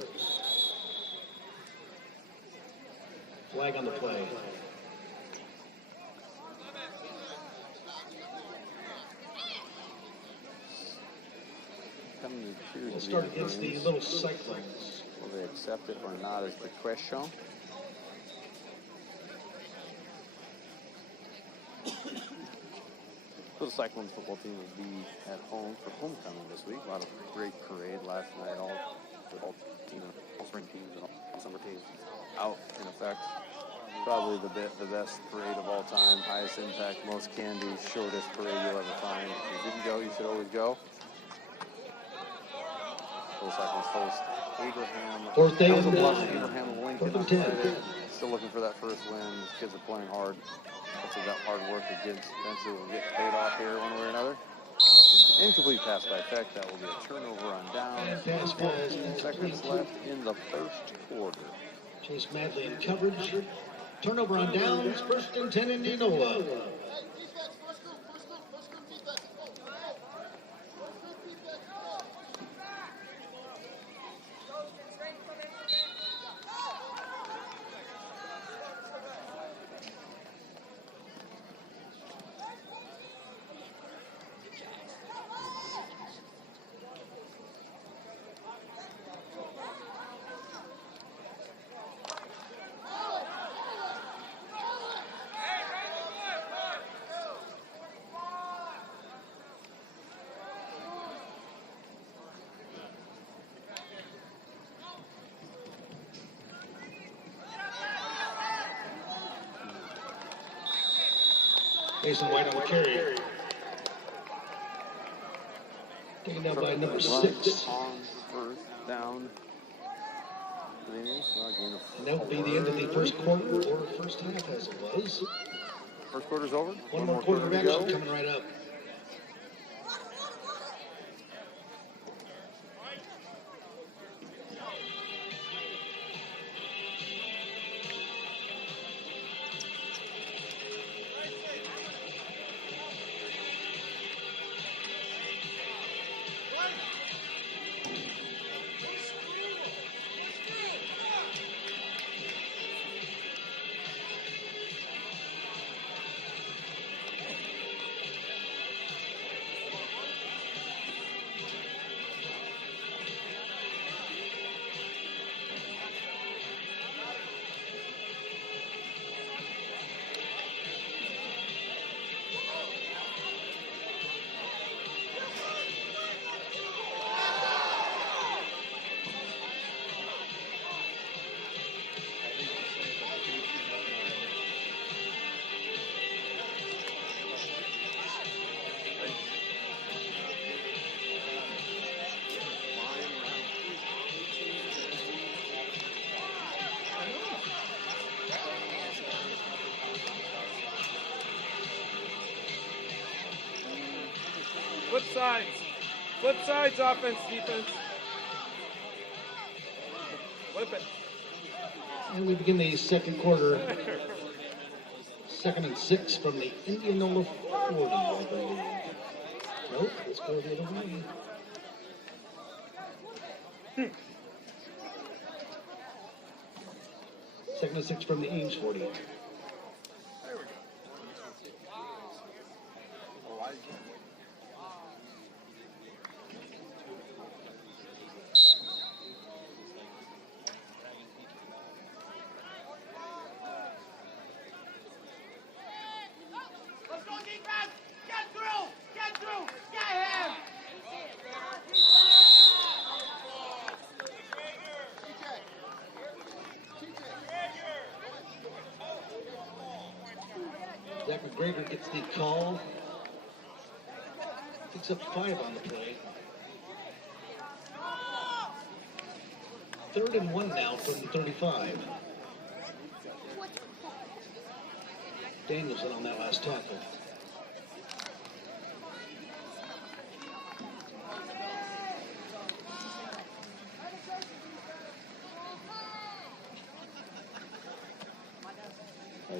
Flag on the play. Coming to We'll start against the Little Cyclones. Will they accept it or not is the question. So the Cyclones football team will be at home for homecoming this week. A lot of great parade last night. All spring teams and all summer teams out in effect. Probably the best parade of all time. Highest impact, most candy, shortest parade you'll ever find. If you didn't go, you should always go. Those Cyclones host Abraham. 4th day of and 9. Abraham of Lincoln on 10. Friday. Still looking for that first win. These kids are playing hard. Hopefully that hard work eventually will get paid off here one way or another. Incomplete pass by Peck. That will be a turnover on down. And pass falls. 15 seconds left in the 1st quarter. Chase Madley in coverage. Turnover on downs. 1st and 10, Indianola. Mason White on the carry. Taken down by number 6. On first down. And that will be the end of the first quarter or first half as it was. First quarter's over. One more quarter of action coming right up. Flip sides. Flip sides, offense, defense. Flip it. And we begin the second quarter. 2nd and 6 from the Indianola 40, I believe. Nope, let's go the other way. Second and 6 from the Ames 40. Let's go defense! Get through! Get through! Get him! Zach McGregor gets the call. Picks up 5 on the play. 3rd and 1 now from the 35. Danielson on that last tackle.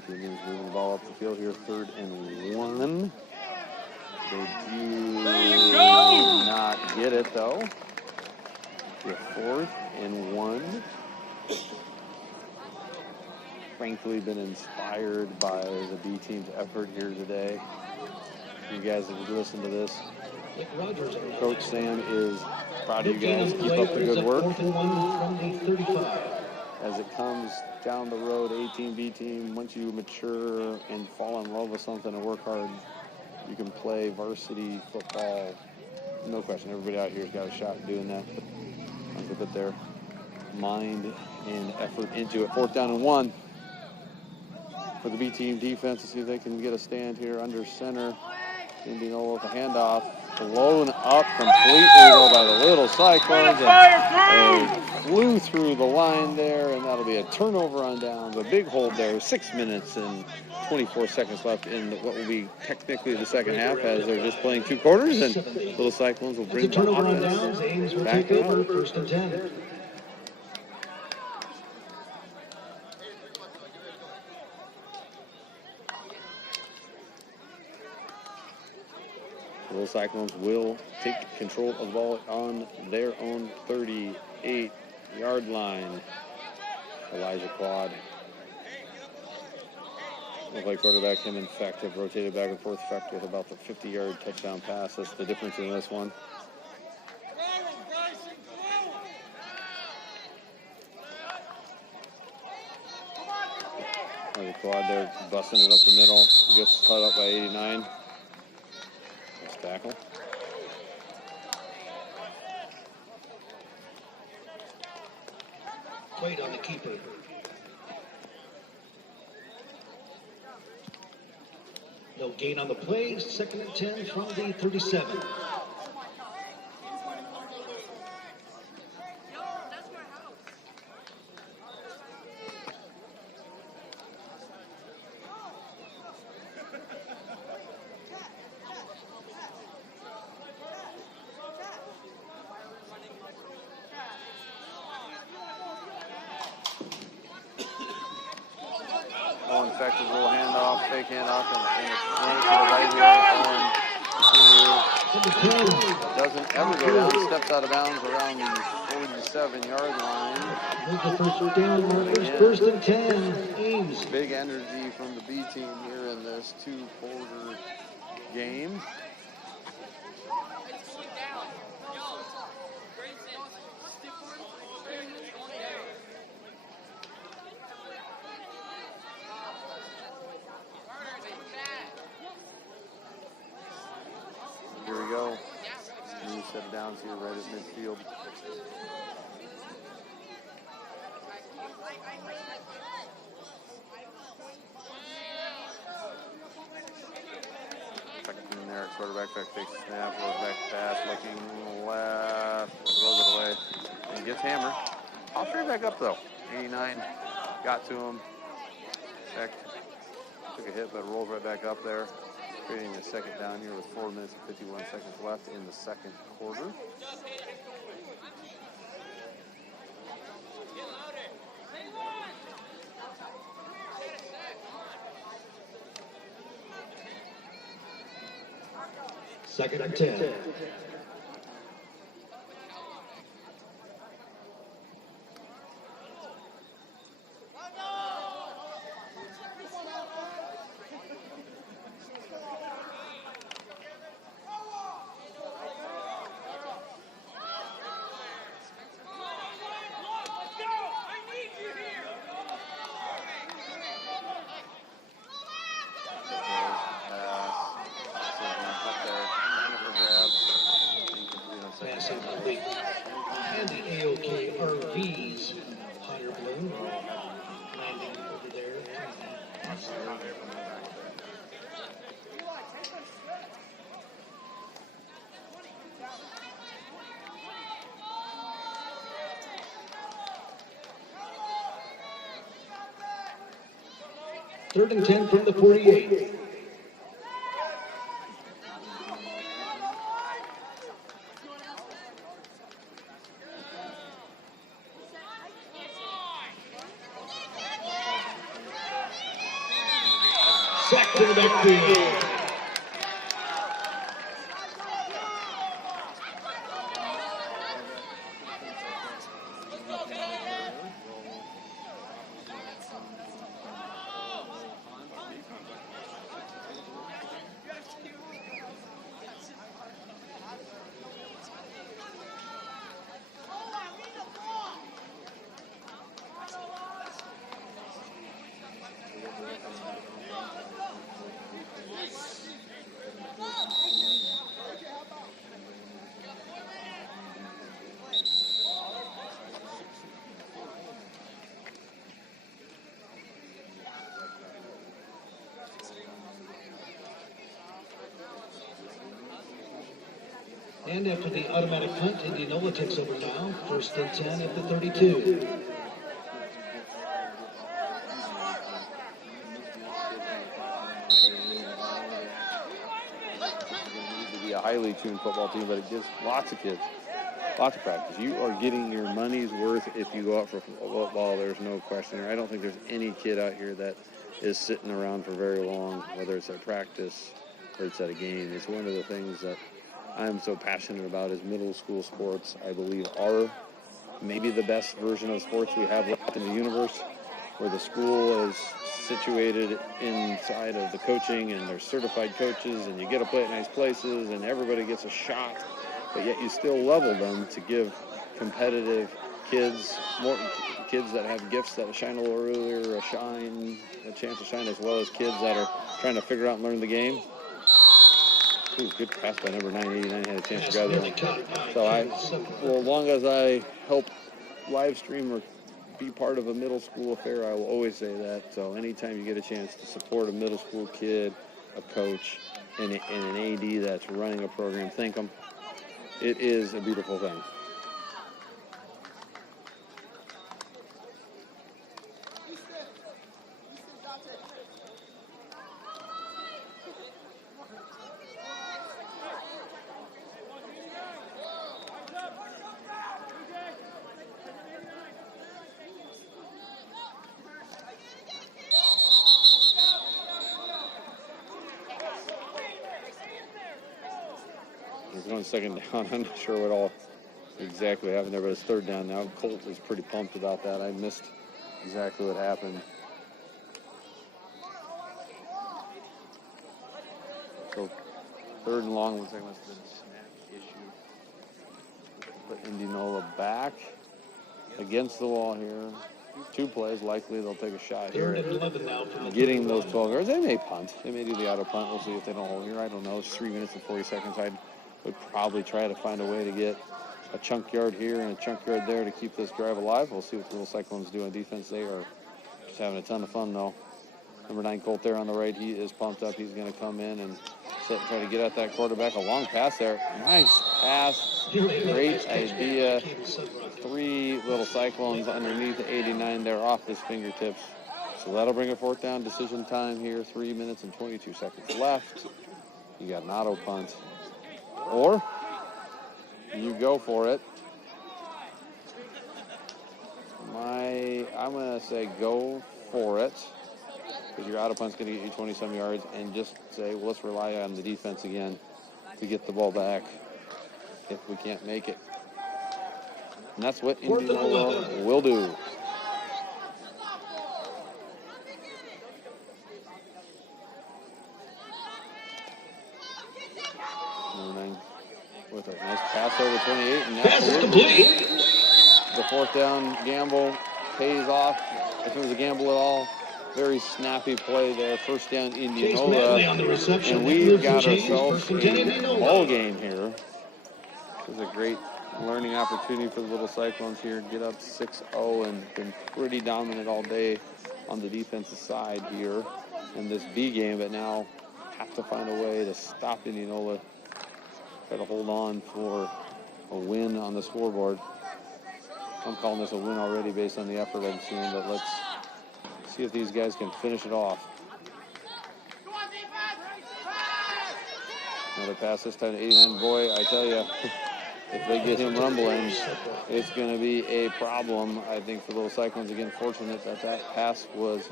Indians moving the ball up the field here, 3rd and 1. They do not get it though. Your 4th and 1. Frankly, been inspired by the B team's effort here today. You guys have listened to this. Coach Sam is proud of you guys. Keep up the good work. 4th and 1 from the 35. As it comes down the road, A team, B team, once you mature and fall in love with something and work hard, you can play varsity football. No question. Everybody out here has got a shot at doing that. But once they put their mind and effort into it. 4th down and 1 for the B team defense to see if they can get a stand here under center. Indianola with a handoff. Blown up completely though by the Little Cyclones. They flew through the line there, and that'll be a turnover on downs. A big hold there. 6 minutes and 24 seconds left in what will be technically the second half, as they're just playing 2 quarters, and Little Cyclones will bring the turnover on downs. offense Ames will back take over. out. 1st and 10. The Little Cyclones will take control of the ball on their own 38-yard line. Elijah Quad. Looked like quarterback him in fact have rotated back and forth effect with about the 50-yard touchdown pass. That's the difference in this one. Elijah Quad there busting it up the middle. Gets cut up by 89. Nice tackle. Quaid on the keeper. No gain on the play. 2nd and 10 from the 37. Owen Fector's little handoff, fake handoff, and it's run it to the right here. Owen doesn't ever go down, steps out of bounds around the 47-yard line. There's the first down markers. 1st and 10. Ames. Big energy from the B team here in this two-quarter game. Here we go. New set of downs here right at midfield. Second in there, quarterback back takes the snap, goes back pass, looking left, throws it away, and gets hammered. I'll straight back up though. 89, got to him. Back, took a hit, but rolls right back up there. Creating a second down here with 4 minutes and 51 seconds left in the second quarter. Second and 10. Pass incomplete. And the AOK RVs, higher blue, landing over there. Third and 10 from the 48. Sack to the backfield. And after the automatic punt, Indianola takes over now. 1st and 10 at the 32. To be a highly tuned football team, but it gives lots of kids lots of practice. You are getting your money's worth if you go out for football. There's no question there. I don't think there's any kid out here that is sitting around for very long, whether it's at practice or it's at a game. It's one of the things that I'm so passionate about is middle school sports. I believe are maybe the best version of sports we have left in the universe, where the school is situated inside of the coaching and there's certified coaches and you get to play at nice places and everybody gets a shot, but yet you still level them to give competitive kids, more kids that have gifts that shine a little earlier, a chance to shine, as well as kids that are trying to figure out and learn the game. Ooh, good pass by number 989, had a chance to grab that. So as long as I help live stream or be part of a middle school affair, I will always say that. So anytime you get a chance to support a middle school kid a coach and an AD that's running a program thank them. It is a beautiful thing. He's going second down. I'm not sure what all exactly happened there, but it's third down now. Colt is pretty pumped about that. I missed exactly what happened. So third and long looks like it must have been a snap issue. Put Indianola back against the wall here. 2 plays, likely they'll take a shot here. Third and 11 now from the Getting those 12 yards. They may punt. They may do the auto punt. We'll see if they don't hold here. I don't know. It's 3 minutes and 40 seconds. I would probably try to find a way to get a chunk yard here and a chunk yard there to keep this drive alive. We'll see what the Little Cyclones do on defense. They are just having a ton of fun, though. Number 9, Colt there on the right. He is pumped up. He's going to come in and try to get at that quarterback. A long pass there. Nice pass. Great idea. 3 Little Cyclones underneath the 89 there off his fingertips. So that'll bring a 4th down. Decision time here. 3 minutes and 22 seconds left. You got an auto punt. Or you go for it. I'm going to say go for it. Because your auto punt's going to get you 20-some yards. And just say, well, let's rely on the defense again to get the ball back if we can't make it. And that's what Indianola will do. With a nice pass over 28, and absolutely the 4th down gamble pays off. If it was a gamble at all, very snappy play there. 1st down Indianola, and we've got ourselves a ball game here. This is a great learning opportunity for the Little Cyclones here. Get up 6-0 and been pretty dominant all day on the defensive side here in this B game, but now have to find a way to stop Indianola. Try to hold on for a win on the scoreboard. I'm calling this a win already based on the effort I've seen, but let's see if these guys can finish it off. Another pass this time to 89. Boy, I tell you, if they get him rumbling, it's going to be a problem, I think, for Little Cyclones. Again, fortunate that that pass was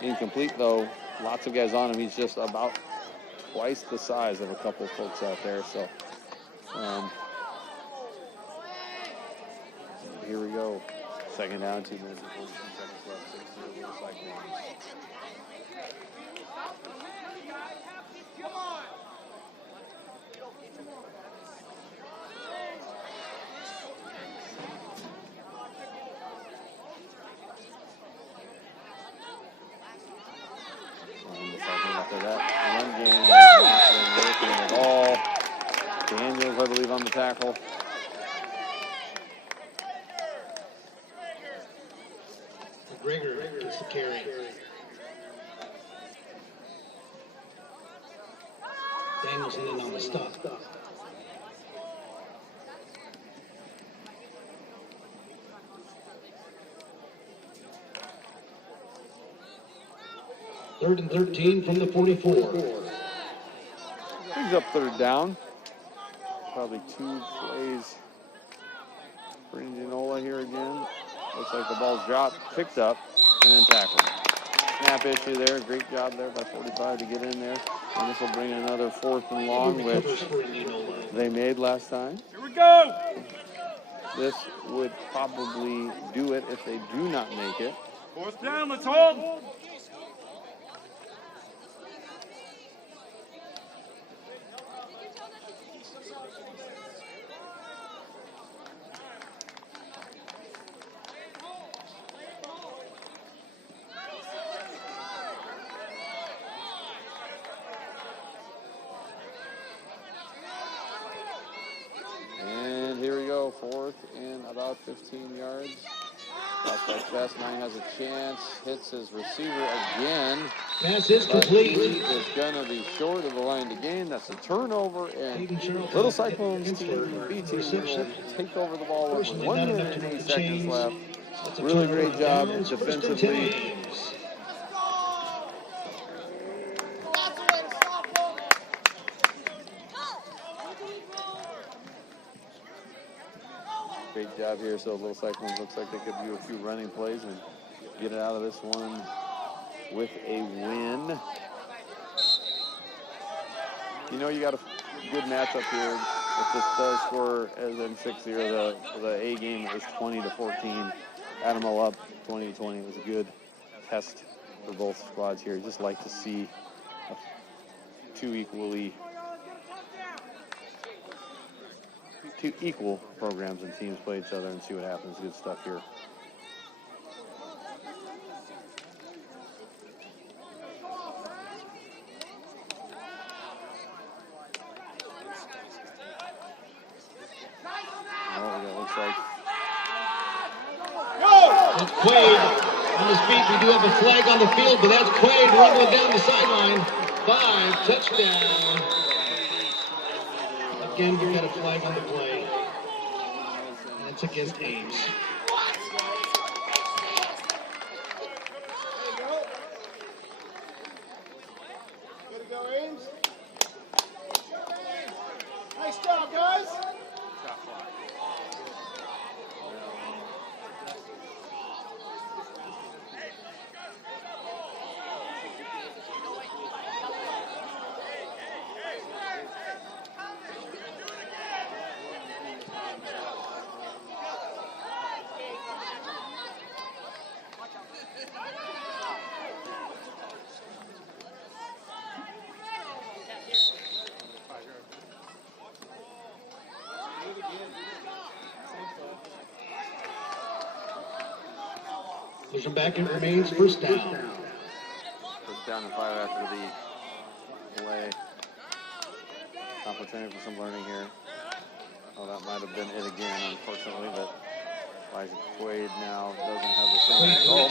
incomplete, though. Lots of guys on him. He's just about twice the size of a couple folks out there, so here we go. 2nd down, 2 minutes and 42 seconds left. 6-0 Little Cyclones. After that run game has not been working at all. Daniels, I believe, on the tackle. McGregor gets the carry. Daniels in on the stop. Third and 13 from the 44. He's up 3rd down. Probably 2 plays for Indianola here again. Looks like the ball's dropped, picked up, and then tackled. Snap issue there. Great job there by 45 to get in there. And this will bring another 4th and long, which they made last time. Here we go. This would probably do it if they do not make it. 4th down, let's hold. And here we go, 4th and about 15 yards. Prospect Fest 9 has a chance. Hits his receiver again. Pass is But complete. he is going to be short of the line to gain. That's a turnover. And Hayden Charlton Little Cyclones against team, the B team, will reception. take over the ball with Personally, 1 not enough minute to and 8 move the seconds chains. left. That's a Really turnover great job downs. First and defensively. 10. That's the way to stop them. Great job here. So Little Cyclones looks like they could do a few running plays and get it out of this one with a win. You know you got a good matchup here. If this does score as in 6 here, the A game was 20-14. Adamo up 20-20. It was a good test for both squads here. Just like to see two equal programs and teams play each other and see what happens. Good stuff here. That's Quaid on his feet. We do have a flag on the field, but that's Quaid running down the sideline. 5, touchdown. Again, we got a flag on the play. That's against Ames. Way to go, Ames. Nice job, guys. Pushing back, it remains first down. First down and 5 after the play. Opportunity for some learning here. Oh, that might have been it again, unfortunately, but Elijah Quaid now doesn't have the same result.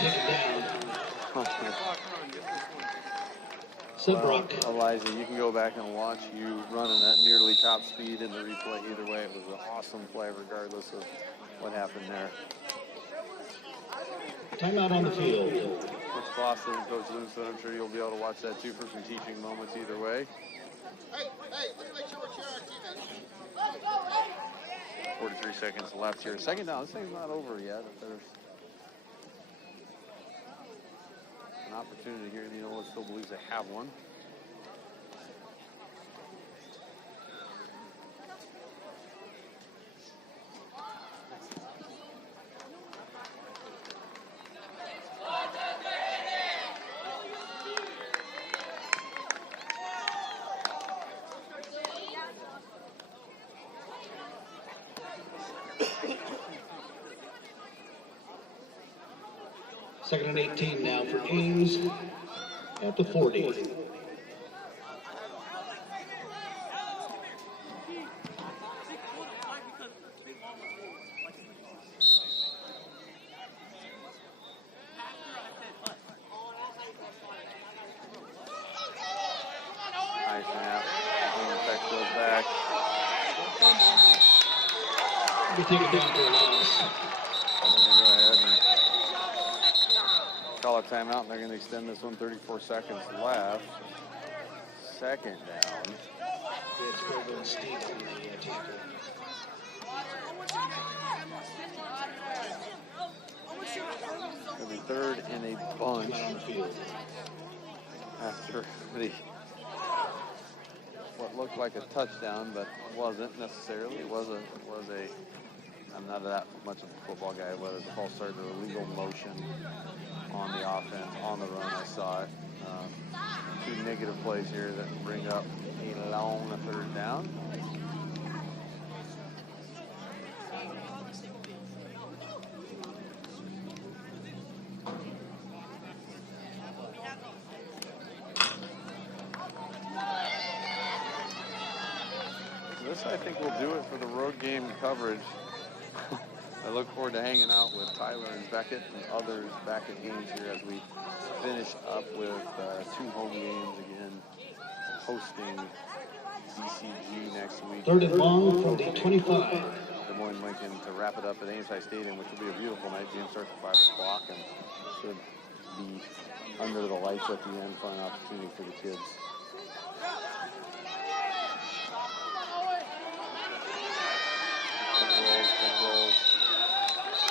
Sunbrook. Well, Elijah, you can go back and watch you running at nearly top speed in the replay. Either way, it was an awesome play regardless of what happened there. Timeout on the field. Coach Boston and Coach Lindstone, I'm sure you'll be able to watch that too for some teaching moments either way. Hey, let's make sure we're cheering our teammates. 43 seconds left here. Second down. This thing's not over yet. If there's an opportunity here, Indianola still believes they have one. Second and 18 now for Ames at the 40. Nice snap. Effect goes back. We take it down for a loss. Go ahead and call a timeout, and they're going to extend this one. 34 seconds left. Second down. It's Colvin Steve on the tackle. It'll be third and a bunch On the field. after what looked like a touchdown, but wasn't necessarily. It was a. I'm not that much of a football guy, whether the false start or illegal motion on the offense, on the run. I saw it. Two negative plays here that bring up a long third down. This, I think, will do it for the road game coverage I look forward to hanging out with Tyler and Beckett and others back at Ames here as we finish up with 2 home games again, hosting DCG next week. Third and long from the 25. Des Moines Lincoln to wrap it up at Ames High Stadium, which will be a beautiful night. Game starts at 5 o'clock and should be under the lights at the end for an opportunity for the kids.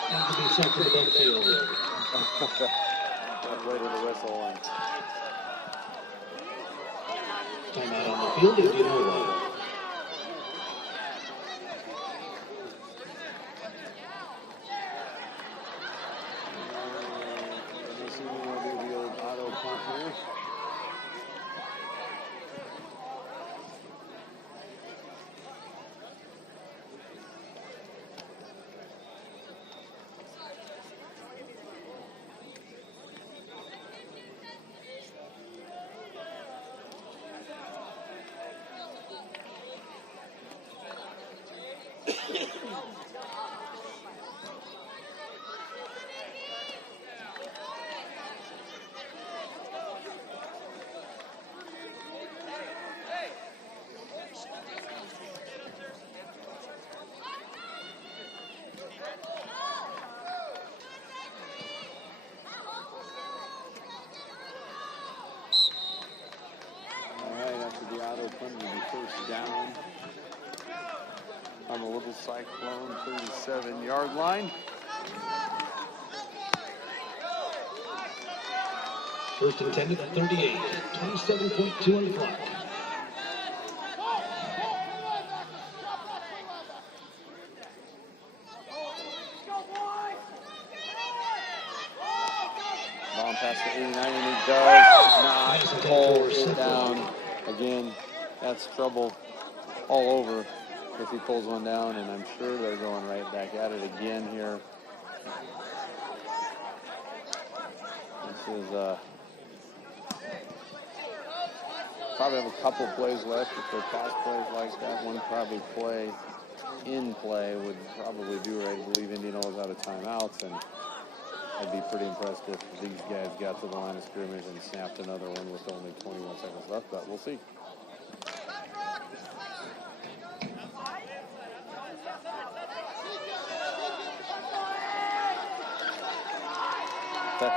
That could be second to the field. Play to the whistle. And Timeout on the field, Indianola. first down on the Little Cyclone 37-yard line. First and 10 at the 38, 27.2 on the clock. Bomb pass to 89, and he does not hold it down. Again, that's trouble all over if he pulls one down, and I'm sure they're going right back at it again here. This is probably have a couple plays left. If they pass plays like that, one probably play in play would probably do right. I believe Indianola's out of timeouts, and I'd be pretty impressed if these guys got to the line of scrimmage and snapped another one with only 21 seconds left, but we'll see.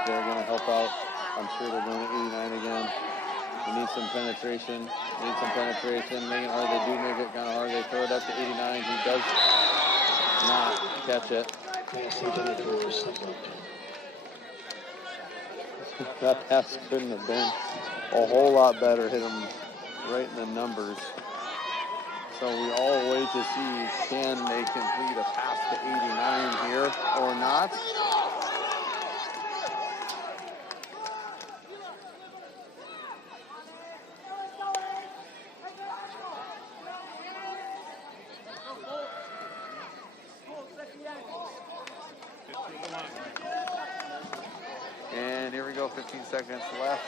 They're going to help out. I'm sure they're going to 89 again. They need some penetration. Make it hard. They do make it kind of hard. They throw it up to 89. He does not catch it. That pass couldn't have been a whole lot better. Hit him right in the numbers. So we all wait to see, can they complete a pass to 89 here or not? And here we go, 15 seconds left.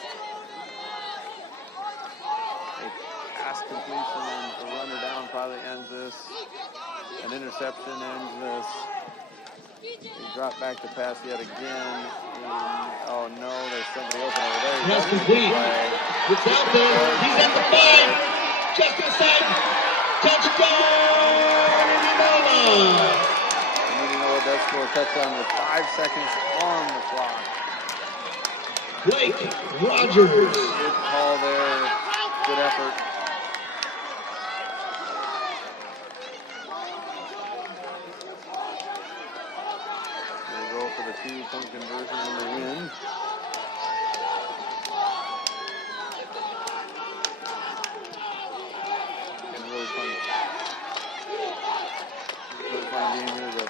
A pass completion and the runner down probably ends this. An interception ends this. He dropped back to pass yet again. And, oh no, there's somebody open over there. Pass complete. It's out there. He's at the 5. Just inside. Touchdown, Indianola. Indianola does score a touchdown with 5 seconds on the clock. Blake Rogers. Good call there. Good effort. They go for the 2-point conversion and they win. And really fun game here. The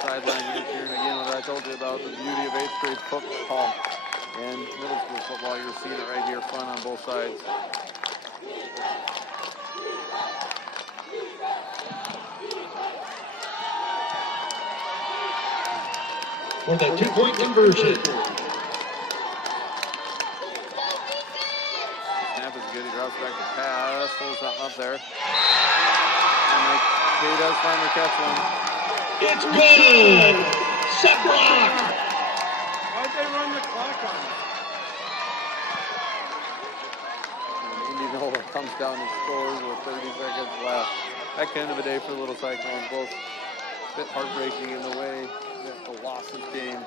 sideline here, cheering again. What I told you about the beauty of 8th grade football and middle school football. You're seeing it right here, fun on both sides. For that 2-point conversion. Snap is good. He drops back to pass. Throws something up there. And Kay does finally catch one. It's good. Set block. Why'd they run the clock on it? And Indianola comes down and scores with 30 seconds left. That kind of a day for the Little Cyclones. Both a bit heartbreaking in the way that the losses came.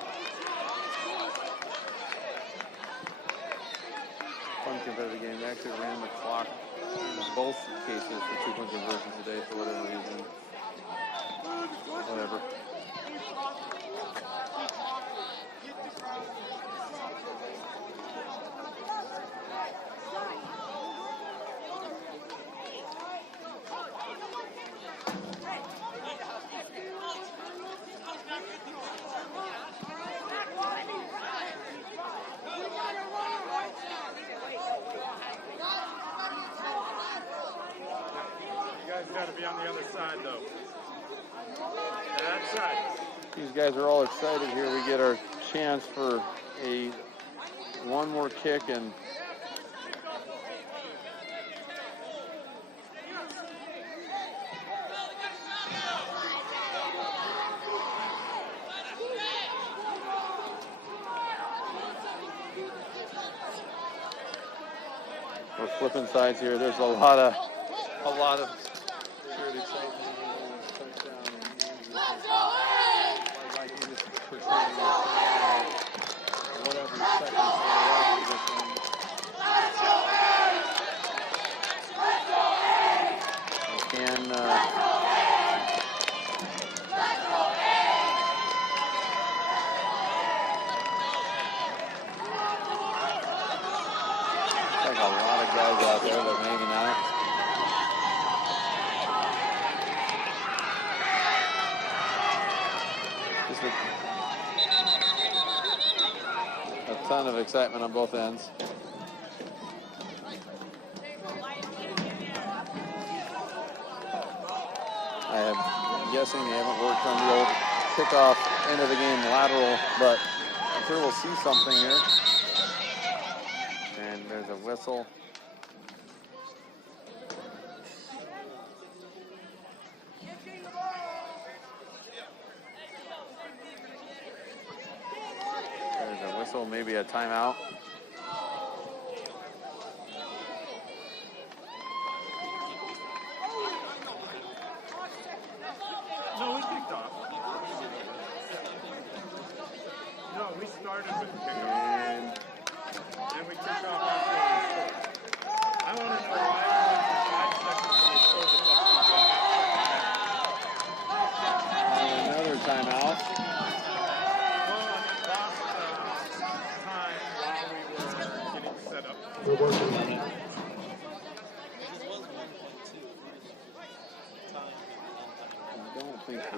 Fun competitive game. They actually ran the clock in both cases for 2 point conversions today for whatever reason. Whatever. You guys got to be on the other side, though. That side. These guys are all excited here. We get our chance for one more kick and we're flipping sides here. There's a lot of shared excitement. Like you just portraying whatever seconds are left of this one. And like a lot of guys out there that are hanging out. Just a ton of excitement on both ends. I'm guessing they haven't worked on the old kickoff end of the game lateral, but I'm sure we'll see something here. And there's a whistle. There's a whistle, maybe a timeout. No, we kicked off. No, we started with the kickoff. And we kicked off after we scored. I want to know why we went for 5 seconds when we scored the touchdown. Another timeout. We're working on it. I don't think so.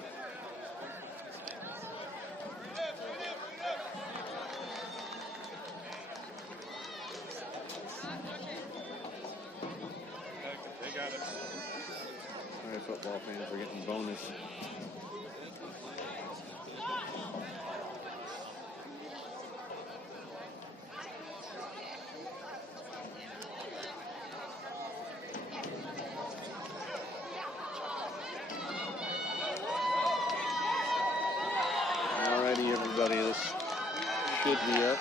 They got it. All right, football fans are getting bonus. Alrighty, everybody, this should be it.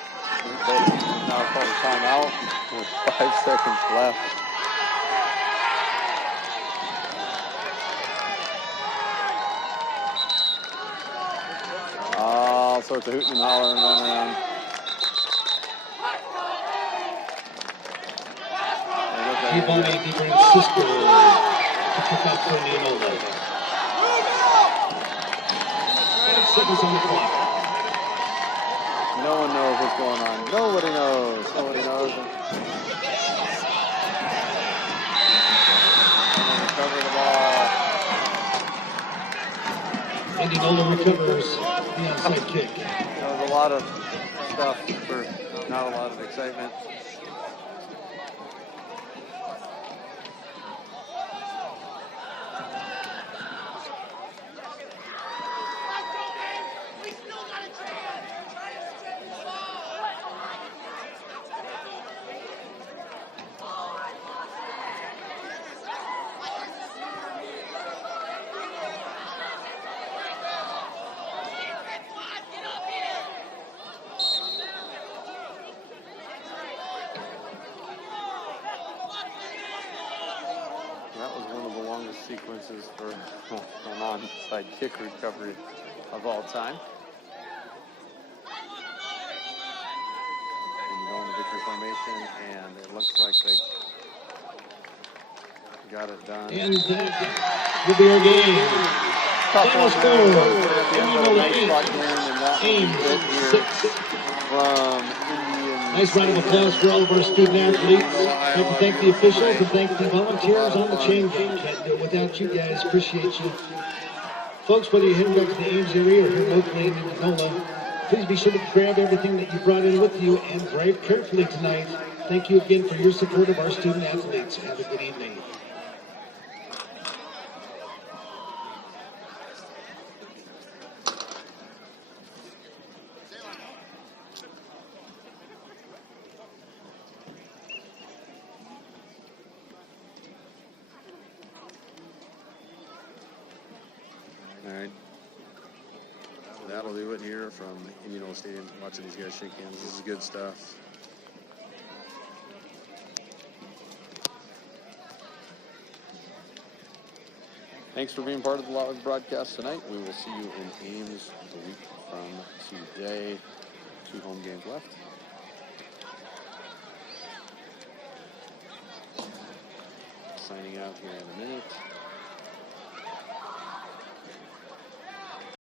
Both teams have now called a timeout with 5 seconds left. All sorts of hooting and hollering running around. Giovanni Di Francisco to kick off for Indianola. 5 seconds on the clock. No one knows what's going on. Nobody knows. Nobody knows. And they recover the ball. Indianola recovers the onside kick. There was a lot of stuff for not a lot of excitement. onside kick recovery of all time. And you go into victory formation, and it looks like they got it done. And that will be our game. Final score, Indianola 8, Ames 6. From Indian. Nice round of applause for all of our student athletes. I'd like to thank the officials and thank the volunteers on the chain gang. Can't do it without you guys. Appreciate you. Folks, whether you're heading back to the Ames area or here locally in Indianola, please be sure to grab everything that you brought in with you and drive carefully tonight. Thank you again for your support of our student athletes. Have a good evening. All right. That'll do it here from Indianola Stadium. Watching these guys shake hands. This is good stuff. Thanks for being part of the live broadcast tonight. We will see you in Ames a week from today. 2 home games left. Signing out here in a minute.